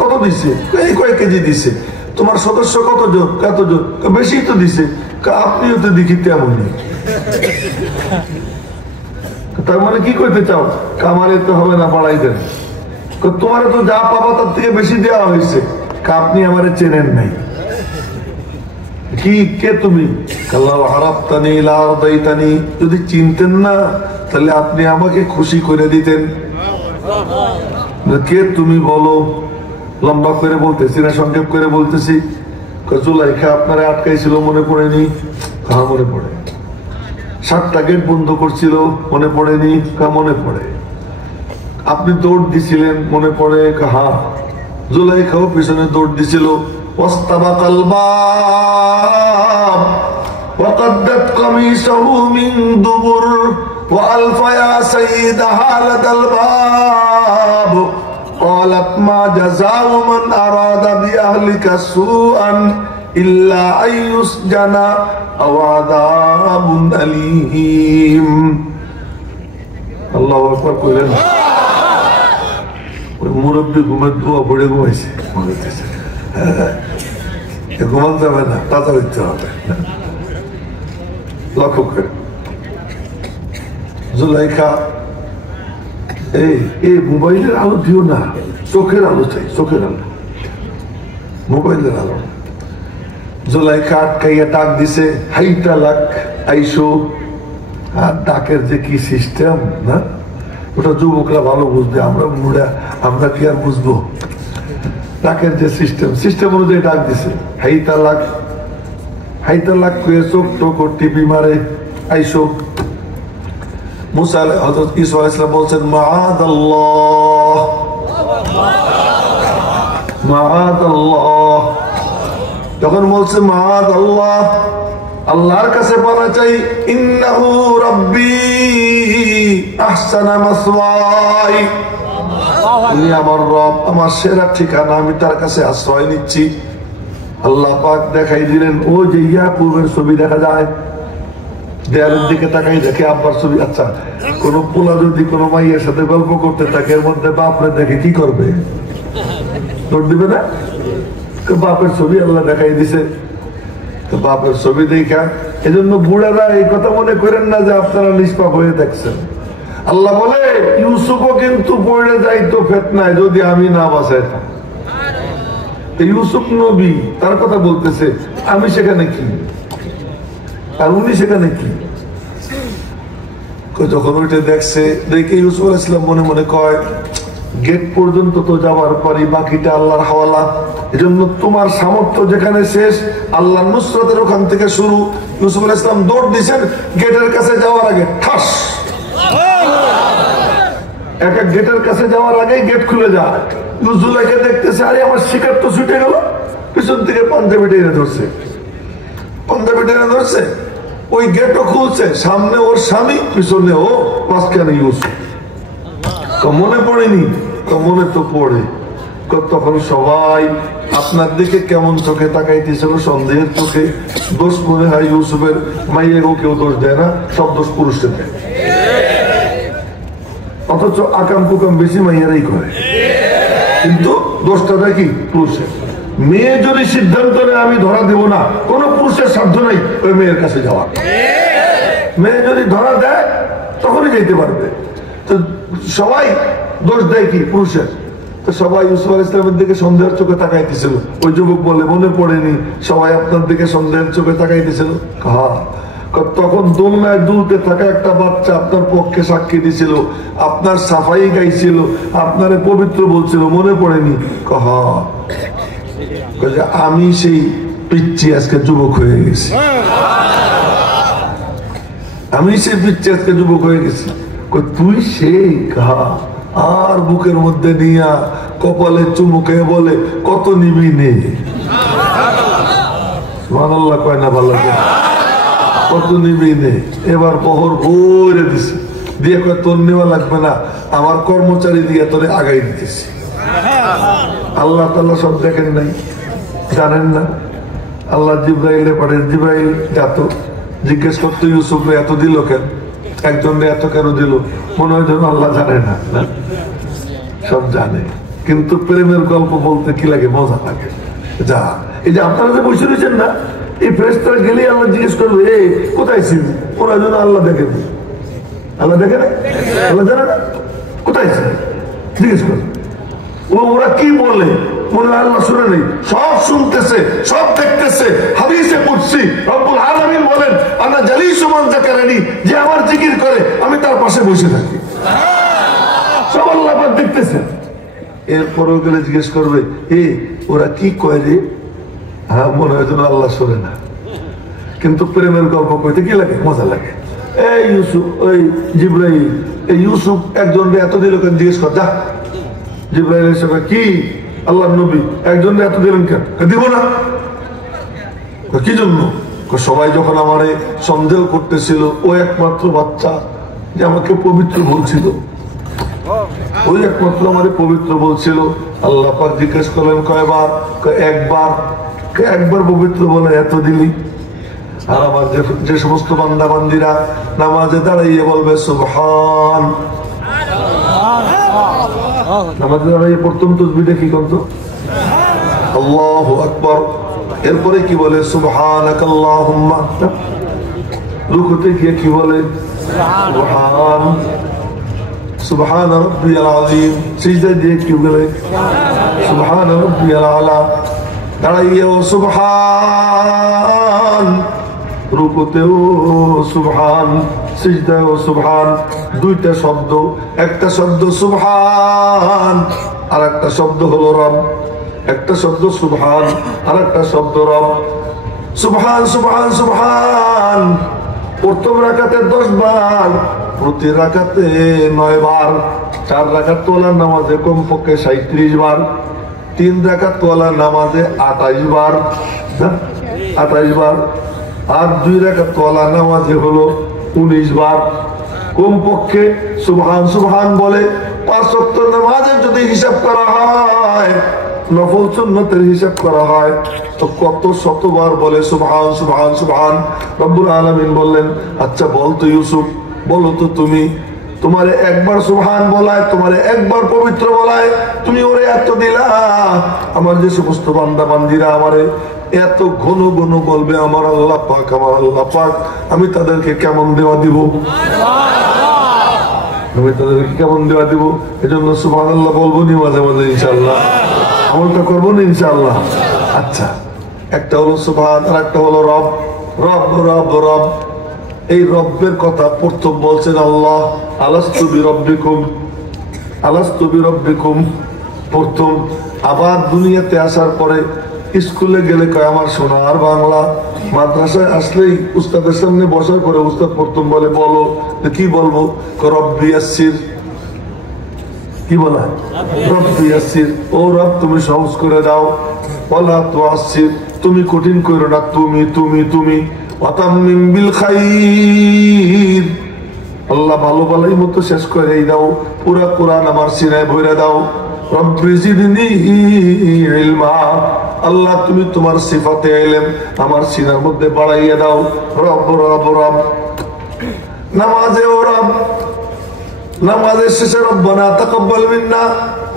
কত দিছে? এই কয়েক কেজি দিছে। তোমার সদস্য কতজন? এতজন। বেশি তো দিছে। আপনিও তো দেখি তেমনই। তার মানে কি করতে চাও? আমার এতে হবে না, বাড়াই দেন। তোমার তো যা পাবা তার থেকে বেশি দেওয়া হয়েছে। আপনি আমারে চেনেন নাই। কি, কে তুমি? যদি চিনতেন না তাহলে আপনি আমাকে খুশি করে দিতেন। কে তুমি বলো? লম্বা করে বলতেছি না সংক্ষেপ করে বলতেছি। জুলাইখা আপনারা আটকাইছিল, মনে পড়েনি? হ্যাঁ মনে পড়ে। 7টা গেট বন্ধ করছিল, মনে পড়েনি? মনে পড়ে। আপনি দৌড় দিছিলেন, মনে পড়ে? হ্যাঁ। জুলাইখাও পিছনে দৌড় দিছিল। ওয়াস্তাবাকাল বাব ওয়াকাদ্দাত কামিসাহু মিন দুবুর ওয়া আলফা ইয়া সাইয়্যিদাহা লাদাল বাব ক্বালাত মা জাযাউ মান আরাদা বিআহলিকা সুআন ইল্লা আইয়ুসজানা আও আযাবুন আলীম। আল্লাহু আকবার কইলেন। ওই মুরব্বী ঘুমের দোয়া পড়ে ঘুমাইছে, ঘুমান যাবে না, তাজা হইতে হবে। লক্ষ্য করে জুলাইখা, এই মোবাইলের আলো দিও না, চোখের আলো চাই, চোখের আলো, মোবাইলের আলো। জুলাইখা আটকাইয়া ডাক দিছে, হাইটা লাখ আইসো। আর ডাকের যে কি সিস্টেম না, ওটা যুবকরা ভালো বুঝবে, আমরা কি আর বুঝবো? ডাকের যে সিস্টেম অনুযায়ী ডাক দিছে। হাইতা লাখ করে চোখ টোক টিপি মারে, আইসো। মুসা হযরত ঈসা আলাইহিস সালাম বলছেন মাআদাল্লাহ, মাআদাল্লাহ। যখন বলছে মাআদাল্লাহ, আল্লাহর কাছে পানা চাই। ইন্নাহু রাব্বি আহসানা মাসওয়াই, উনি আমার রব, আমার সেরা ঠিকানা, আমি তার কাছে আশ্রয় নিচ্ছি। আল্লাহ পাক দেখাই দিলেন, ও যে ইয়াকুবের ছবি দেখা যায়, দেয়ালের দিকে তাকাই দেখে আব্বার ছবি। আচ্ছা, কোন পোলা যদি কোনো মাইয়ের সাথে গল্প করতে থাকে, এর মধ্যে বাপরে দেখে কি করবে? দৌড় দিবে না? বাপের ছবি আল্লাহ দেখাই দিছে। বাপের ছবি দেখা, এজন্য বুড়ারা এই কথা মনে করেন না যে আপনারা নিষ্পাপ হয়ে দেখছেন। আল্লাহ বলে ইউসুফও কিন্তু পড়ে যাইতো ফিতনায় যদি আমি না বাঁচাইতাম। ইউসুফ নবী, তার কথা বলতেছে, আমি সেখানে কি আর উনি সেখানে কি? যখন ওইটা দেখছে, দেখে ইউসুফ আলাইহিস সালাম মনে মনে কয়, গেট পর্যন্ত তো যাওয়ার পরই বাকিটা আল্লাহর হাওয়ালা। এজন্য তোমার সামর্থ্য যেখানে শেষ, আল্লাহ নুসরতের ওখান থেকে শুরু। ইউসুফ আলাইহিস সালাম দৌড় দিয়েছেন, গেটের কাছে যাওয়ার আগে ঠাস, এক গেটের কাছে যাওয়ার আগেই গেট খুলে যায়। জুলাইখা দেখতেছে, আরে আমার শিকার তো ছুটে গেল। পিছন থেকে পাঞ্জাবি টেনে ধরছে, ওই গেটও খুলছে, সামনে ওর স্বামী, পিছনে ও, মাঝখানে ইউসুফ। মনে পড়েনি? মনে তো পড়ে। তখন সবাই আপনার দিকে কেমন চোখে তাকাইতেছিল, সন্দেহের চোখে। দোষ মনে হয় ইউসুফের, মাইয়াকেও কেউ দোষ দেয় না, সব দোষ পুরুষের দেয়। অথচ আকাম কুকাম বেশি মাইয়ারাই করে, কিন্তু দোষটা দেয় কি পুরুষের। মেয়ে যদি সিদ্ধান্ত নেয় আমি ধরা দেব না, কোন পুরুষের সাধ্য নাই ওই মেয়ের কাছে যাওয়া। মেয়ে যদি ধরা দেয় তখনই যেতে পারবে। তো সবাই দোষ দেয় কি পুরুষের। তো সবাই ইউসুফ আলাইহিস সালামের দিকে সন্দেহের চোখে তাকাইতেছিল। ওই যুবক বলে, মনে পড়েনি সবাই আপনার দিকে সন্দেহের চোখে তাকাইতেছিল? হ্যাঁ। তখন দোলনায় দুলতে থাকা একটা বাচ্চা আপনার পক্ষে সাক্ষী দিছিল, আপনার সাফাই গাইছিল, আপনারে পবিত্র বলছিল, মনে পড়েনি? হ্যাঁ। আমি সেই পিচ্ছি আজকে যুবক হয়ে গেছি, আমি সেই পিচ্ছি আজকে যুবক হয়ে গেছি। তুই সেই ঘা আর বুকের মধ্যে নিয়া কপালে চুমুকে বলে, কত নিবি নে। সুবহানাল্লাহ কয় না? ভালো লাগে। কত নিবি নে। এবার বহর ভরে দিছে, দিয়ে কয় তোর নেওয়া লাগবে না, আমার কর্মচারী দিয়ে তোরে আগাই দিতেছি। আল্লাহ তাআলা সব দেখেন নাই, জানেন না? আল্লাহ জিব্রাইলে পাঠান, জিব্রাইল যাতো জিজ্ঞেস করতো ইউসুফরে এত দিল কেন, একজনরে এত কেন দিল? মনে হয় যেন আল্লাহ জানে না, সব জানে। কিন্তু প্রেমের গল্প বলতে কি লাগে, মজা লাগে। যা এই যে আপনারা যে বসে রয়েছেন না, এই ফেরেশতারা গেলে আল্লাহ জিজ্ঞেস করবে, এ কোথায় ছিল? ওরা যেন আল্লাহ দেখে, আল্লাহ দেখে না, আল্লাহ জানে না কোথায় ছিল, জিজ্ঞেস করবে। ওরা কি বলে মনে আল্লাহ শুনে নেই? সব শুনতেছে, সব দেখতেছে। হাদিসে কুদসি রব্বুল আলামিন বলেন, আনা জালিসু মান যাকারানি, যে আমার জিকির করে আমি তার পাশে বসে থাকি। সব আল্লাহ পাক দেখতেছেন। এরপরও গেলে জিজ্ঞেস করবে, এ ওরা কি কয় রে? হ্যাঁ, মনে হয় যেন আল্লাহ শুনে না। কিন্তু প্রেমের গল্প কইতে কি লাগে, মজা লাগে। এই ইউসুফ, ওই জিব্রাইল, এই ইউসুফ একজন এত দিল কেন জিজ্ঞেস কর। যা জিব্রাইল হিসেবে কি আল্লাহ নবী একজন এত দিলেন কেন? দিব না। কি জন্য? সবাই যখন আমারে সন্দেহ করতেছিল, ও একমাত্র বাচ্চা যে আমাকে পবিত্র বলছিল, ওই একমাত্র আমারে পবিত্র বলছিল। আল্লাহ পাক জিজ্ঞেস করলেন কয়বার? একবার। একবার পবিত্র বলে এত দিলি? আর আমার যে সমস্ত বান্দা বান্দিরা নামাজে দাঁড়াইয়ে বলবে সুবহান, নামাজে দাঁড়াইয়ে প্রথম তাসবিহটা কি করত? আল্লাহু আকবার। এরপরে কি বলে? সুবহানাকাল্লাহুম্মা। রুকুতে গিয়ে কি বলে? সুবহান, সুবহান রাব্বিয়াল আযীম। সিজদা দিয়ে কি বলে? সুবহান রাব্বিয়াল আলা। দাঁড়াইয়েও সুবহান, রুকুতেও সুবহান, সিজদায়ও সুবহান। দুইটা শব্দ, একটা শব্দ সুবহান আর একটা শব্দ হলো রব। একটা শব্দ সুবহান আর একটা শব্দ রব। সুবহান সুবহান সুবহান প্রথম রাকাতে 10 বার, প্রতি রাকাতে 9 বার। 4 রাকাত তোলার নামাজে কমপক্ষে 37 বার, 3 রাকাত তোলার নামাজে 28 বার, 28 বার। আর 2 রাকাত তোলার নামাজে হলো 19 বার। কমপক্ষে সুবহান সুবহান বলে 5 ওয়াক্ত নামাজে যদি হিসাব করা হয়, নফল সুন্নতের হিসাব করা হয়, তো কত শতবার বলে সুবহান সুবহান সুবহান। রব্বুল আলামিন বললেন, আচ্ছা বলতো ইউসুফ, বলো তো তুমি, তোমারে একবার সুবহান বলায়, তোমারে একবার পবিত্র বলায়, তুমি ওরে এত দিলা। আমার যে সমস্ত বান্দা বান্দিরা আমারে এত ঘন ঘন বলবে আমার আল্লাহ পাক, আমার আল্লাহ পাক, আমি তাদেরকে কেমন দেওয়া দিব? আমি তাদেরকে কেমন দেওয়া দিব? এজন্য সুবহানাল্লাহ বলবো নি মাঝে মাঝে, ইনশাআল্লাহ আমলটা করবো না ইনশাআল্লাহ। আচ্ছা, একটা হলো সুবহান আর একটা হলো রব। রব রব রব, এই রব্বের কথা প্রথম বলছেন আল্লাহ, আলাস্তু বিরব্বিকুম, আলাস্তু বিরব্বিকুম প্রথম। আবার দুনিয়াতে আসার পরে স্কুলে গেলে কয় আমার সোনার বাংলা। মাদ্রাসায় আসলেই উস্তাদের সামনে বসার পরে উস্তাদ প্রথম বলে, বলো। কি বলবো? রব্বি ইয়াসসির। কি বলা? রব্বি ইয়াসসির। ও রব তুমি সহজ করে দাও। ওয়ালা তুআসসির, তুমি কঠিন করো না, তুমি তুমি তুমি। ওয়াতাম্মিম বিল খাইর, আল্লাহ ভালো ভালোই মতো শেষ করে দাও। পুরা কোরআন আমার সিনায় ভরে দাও। রব্বি জিদনি ইলমা, আল্লাহ তুমি তোমার সিফাতে ইলম আমার সিনার মধ্যে বাড়াইয়া দাও। রব রব রব। নামাজে ও রব, নামাজের শেষে রব্বানা তাকাব্বাল মিন্না,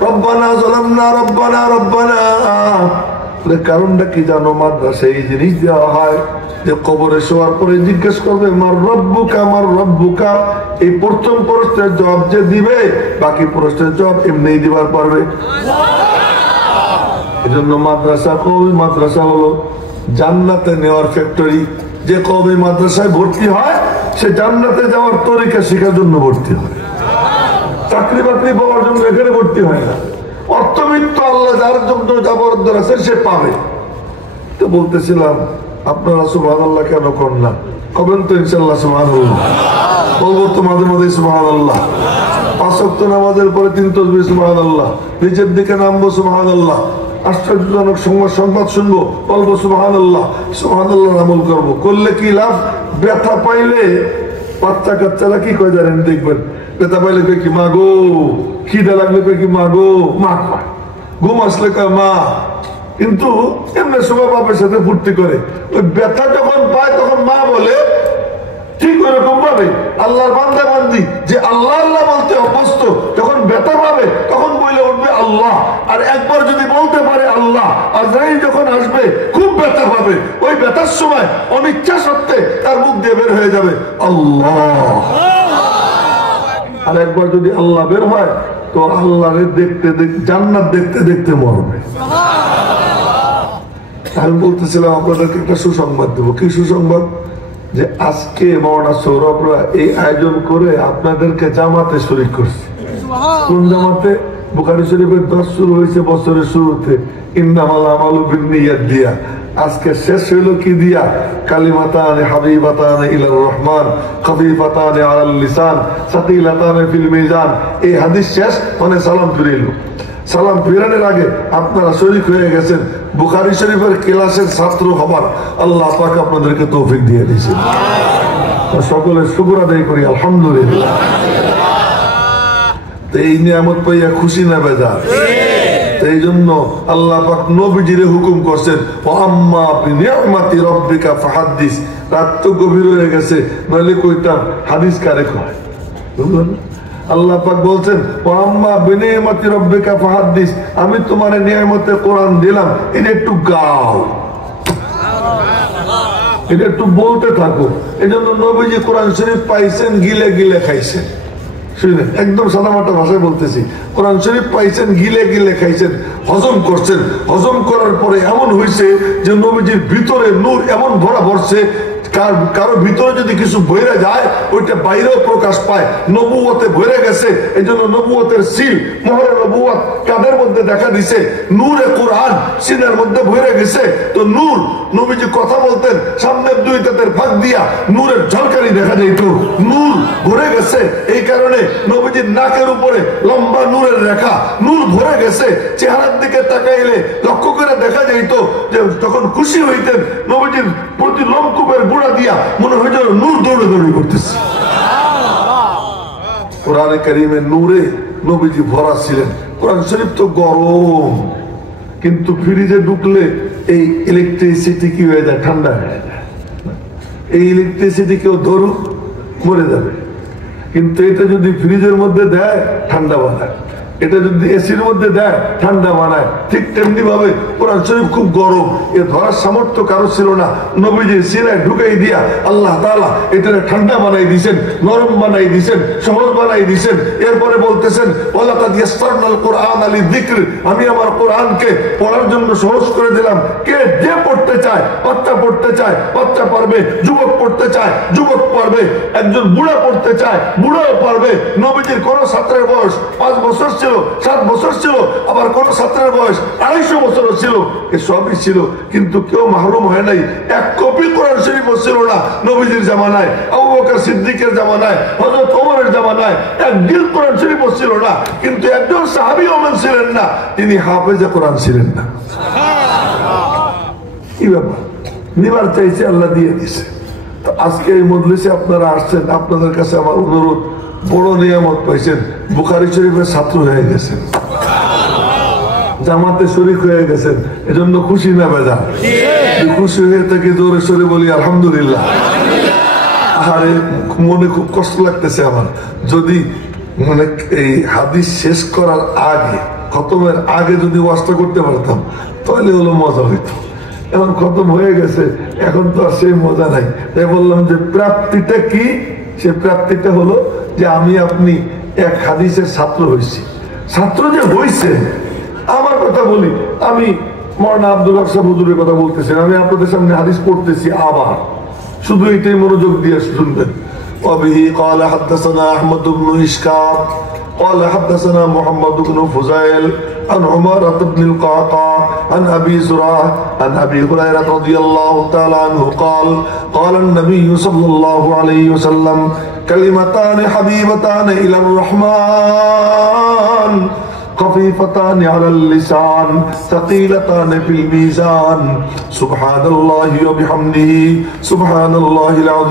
রব্বানা যালামনা, রব্বানা রব্বানা। কারণটা কি জানো? মাদ্রাসায় এই জিনিস দেওয়া হয়, যে কবরে শোয়ার পরে জিজ্ঞেস করবে মার রব্বুকা, এই প্রথম প্রশ্নের জবাব যে দিবে বাকি প্রশ্নের জবাব এমনি দিবার পারবে। এজন্য মাদ্রাসা হলো জান্নাতে নেওয়ার ফ্যাক্টরি। যে কবে মাদ্রাসায় ভর্তি হয় সে জান্নাতে যাওয়ার তরিকা শেখার জন্য ভর্তি হয়, চাকরি বাকরি পাওয়ার জন্য এখানে ভর্তি হয় না। অর্থবিত্ত আল্লাহ যার জন্য যাবর আছে সে পাবে। তো বলতেছিলাম আপনারা সুবহানাল্লাহ কেন করেন না? কবেন তো ইনশাআল্লাহ সুবহানাল্লাহ, বলবো তো মাঝে মাঝে সুবহানাল্লাহ। 5 ওয়াক্ত নামাজের পরে 3 তাসবিহ সুবহানাল্লাহ, নিচের দিকে নামবো সুবহানাল্লাহ, আশ্চর্যজনক সংবাদ শুনবো বলবো সুবহানাল্লাহ, সুবহানাল্লাহ আমল করবো। করলে কি লাভ? ব্যথা পাইলে বাচ্চা কাচ্চারা কি কয় জানেন? দেখবেন ব্যথা পাইলে কয় কি মা গো, খিদে লাগলে কয় কি মা গো, মা কয়, ঘুম আসলে কয় মা। কিন্তু এমনি সময় বাপের সাথে ফুর্তি করে। ওই ব্যথা যখন পায় তখন মা বলে। ঠিক ওরকম ভাবে আল্লাহর বান্দা বান্দি যে আল্লাহ আল্লাহ বলতে অভ্যস্ত, যখন ব্যথা পাবে তখন বলে উঠবে আল্লাহ। আর একবার যদি বলতে পারে আল্লাহ, আজরাইল যখন আসবে খুব ব্যথা পাবে, ওই ব্যথার সময় অনিচ্ছা সত্ত্বে তার মুখ দিয়ে বের হয়ে যাবে আল্লাহ। আর একবার যদি আল্লাহ বের হয় তো আল্লাহরে দেখতে দেখতে জান্নাত দেখতে দেখতে মরবে। আমি বলতেছিলাম আপনাদেরকে একটা সুসংবাদ দেবো। কি সুসংবাদ? যে আজকে মাওলানা সৌরভরা এই আয়োজন করে আপনাদেরকে জামাতে শরীক করছে। কোন জামাতে? বুখারী শরীফের 10 শুরু হয়েছে বছরের শুরুতে, ইন্নামাল আমালু বিন্নিয়াত দিয়া। আজকে শেষ হইলো কি দিয়া? কালিমাতানে হাবিবাতানে ইলার রহমান খফিফাতানে আলাল লিসান সাকিলাতানে ফিল মিজান। এই হাদিস শেষ মানে সালাম ফিরিল। সালাম ফিরানোর আগে আপনারা শরীক হয়ে গেছেন বুখারী শরীফের ক্লাসের ছাত্র হবার। আল্লাহ পাক আপনাদেরকে তৌফিক দিয়ে দিয়েছেন। সকলের শুকর আদায় করি আলহামদুলিল্লাহ। এই নিয়ামত পাইয়া খুশি না বেজার? এই জন্য আল্লাহ পাক নবীজিরে হুকুম করছেন আম্মা বিনিয়ামাতি রাব্বিকা ফাহাদ্দিস। রাত তো গভীর হয়ে গেছে, নইলে কইতাম হাদিস কারে কয়। বুঝলেন? আল্লাহ পাক বলছেন আম্মা বিনিয়ামাতি রাব্বিকা ফাহাদ্দিস, আমি তোমার নিয়ামতে কোরআন দিলাম, এটা একটু গাও, এটা একটু বলতে থাকো। এই জন্য নবীজি কোরআন শরীফ পাইছেন গিলে গিলে খাইছেন। শুনেন, একদম সাদামাটা ভাষায় বলতেছি, কোরআন শরীফ পাইছেন গিলে গিলে খাইছেন, হজম করছেন। হজম করার পরে এমন হয়েছে যে নবীজির ভিতরে নূর এমন ভরা ভরছে, কারো ভিতরে যদি কিছু বইরে যায় ওইটা বাইরেও প্রকাশ পায়। নবুয়তে ভরে গেছে, এই জন্য নবুয়তের সিল মোহরে নবুয়ত কাদের মধ্যে দেখা দিছে? নূরে কোরআন সিনের মধ্যে ভরে গেছে। তো নূর, নবীজি কথা বলতেন সামনের 2 দাঁতের ফাঁক দিয়া নূরের ঝলকানি দেখা যেত। নূর ভরে গেছে, এই কারণে নবীজির নাকের উপরে লম্বা নূরের রেখা, নূর ভরে গেছে। চেহারার দিকে তাকাইলে লক্ষ্য করে দেখা যাইত যে যখন খুশি হইতেন নবীজির প্রতি লোমকূপের গোড়া দিয়া মনে হয় যেন নূর দৌড়াদৌড়ি করতেছে। কোরআনে কারীমের নূরে নবীজি ভরা ছিলেন। কোরআন শরীফ তো গরম, কিন্তু ফ্রিজে ঢুকলে এই ইলেকট্রিসিটি কি হয়ে যায়? ঠান্ডা হয়ে যায়। এই ইলেকট্রিসিটি কেউ ধরুক মরে যাবে, কিন্তু এটা যদি ফ্রিজের মধ্যে দেয় ঠান্ডা বানায়, এটা যদি এসির মধ্যে দেয় ঠান্ডা বানায়। ঠিক তেমনি ভাবে কোরআন শরীফ খুব গরম, এ ধরার সামর্থ্য কারো ছিল না। নবীজি সিনায় ঢুকাই দিয়া আল্লাহ তাআলা এটা ঠান্ডা বানাই দিয়েছেন, নরম বানাই দিয়েছেন, সহজ বানাই দিয়েছেন। এরপরে বলতেছেন ওয়ালাকাদ ইয়াসসারনাল কুরআনা লিযিকর, আমি আমার কোরআনকে পড়ার জন্য সহজ করে দিলাম। কে যে পড়তে চায়, বাচ্চা পড়তে চায় বাচ্চা পারবে, যুবক পড়তে চায় যুবক পারবে, একজন বুড়া পড়তে চায় বুড়াও পারবে। নবীজির কোন ছাত্রের বয়স 5 বছর ছিল, 7 বছর ছিল, আবার কোন ছাত্রের বয়স 250 বছর ছিল, এসবই ছিল, কিন্তু কেউ মাহরুম হয় নাই। 1 কপি কোরআন শরীফ ছিল না নবীজির জামানায়, আবু বকর সিদ্দিকের জামানায়, হযরত ওমরের জামানায় 1 গিল কোরআন শরীফ ছিল না, কিন্তু একজন সাহাবী ওমর ছিলেন না, তিনি হাফেজে কোরআন ছিলেন না। কি ব্যাপার? নিবার চাইছে, আল্লাহ দিয়ে দিছে। তো আজকে এই মজলিসে আপনারা আসছেন, আপনাদের কাছে আমার অনুরোধ, বড় নিয়ামত পাইছেন, বুখারী শরীফের ছাত্র হয়ে গেছেন, জামাতে শরীক হয়ে গেছেন, এজন্য খুশি না বেজা? খুশি হয়ে থাকি জোরে সরে বলি আলহামদুলিল্লাহ। আরে মনে খুব কষ্ট লাগতেছে আমার, যদি মানে এই হাদিস শেষ করার আগে, খতমের আগে যদি ওয়াজটা করতে পারতাম তাহলে হলো মজা হইতো। এখন খতম হয়ে গেছে, এখন তো আর সেই মজা নাই। তাই বললাম যে প্রাপ্তিটা কি? সে প্রাপ্তিটা হলো যে আমি আপনি এক হাদিসের ছাত্র হয়েছি। ছাত্র যে হয়েছে, আমার কথা বলি, আমি মৌলানা আব্দুল হক সাহেব হুজুরের কথা বলতেছি, আমি আপনাদের সামনে হাদিস পড়তেছি, আবার শুধু এটাই মনোযোগ দিয়ে শুনবেন। وبه قال حدثنا أحمد بن إسحاق قال حدثنا محمد بن فضيل عن عمارة بن القعقاع عن أبي زرعة عن أبي هريرة رضي الله تعالى عنه قال قال النبي صلى الله عليه وسلم كلمتان حبيبتان إلى الرحمن خفيفتان على اللسان ثقيلتان في الميزان سبحان الله وبحمده سبحان الله العظيم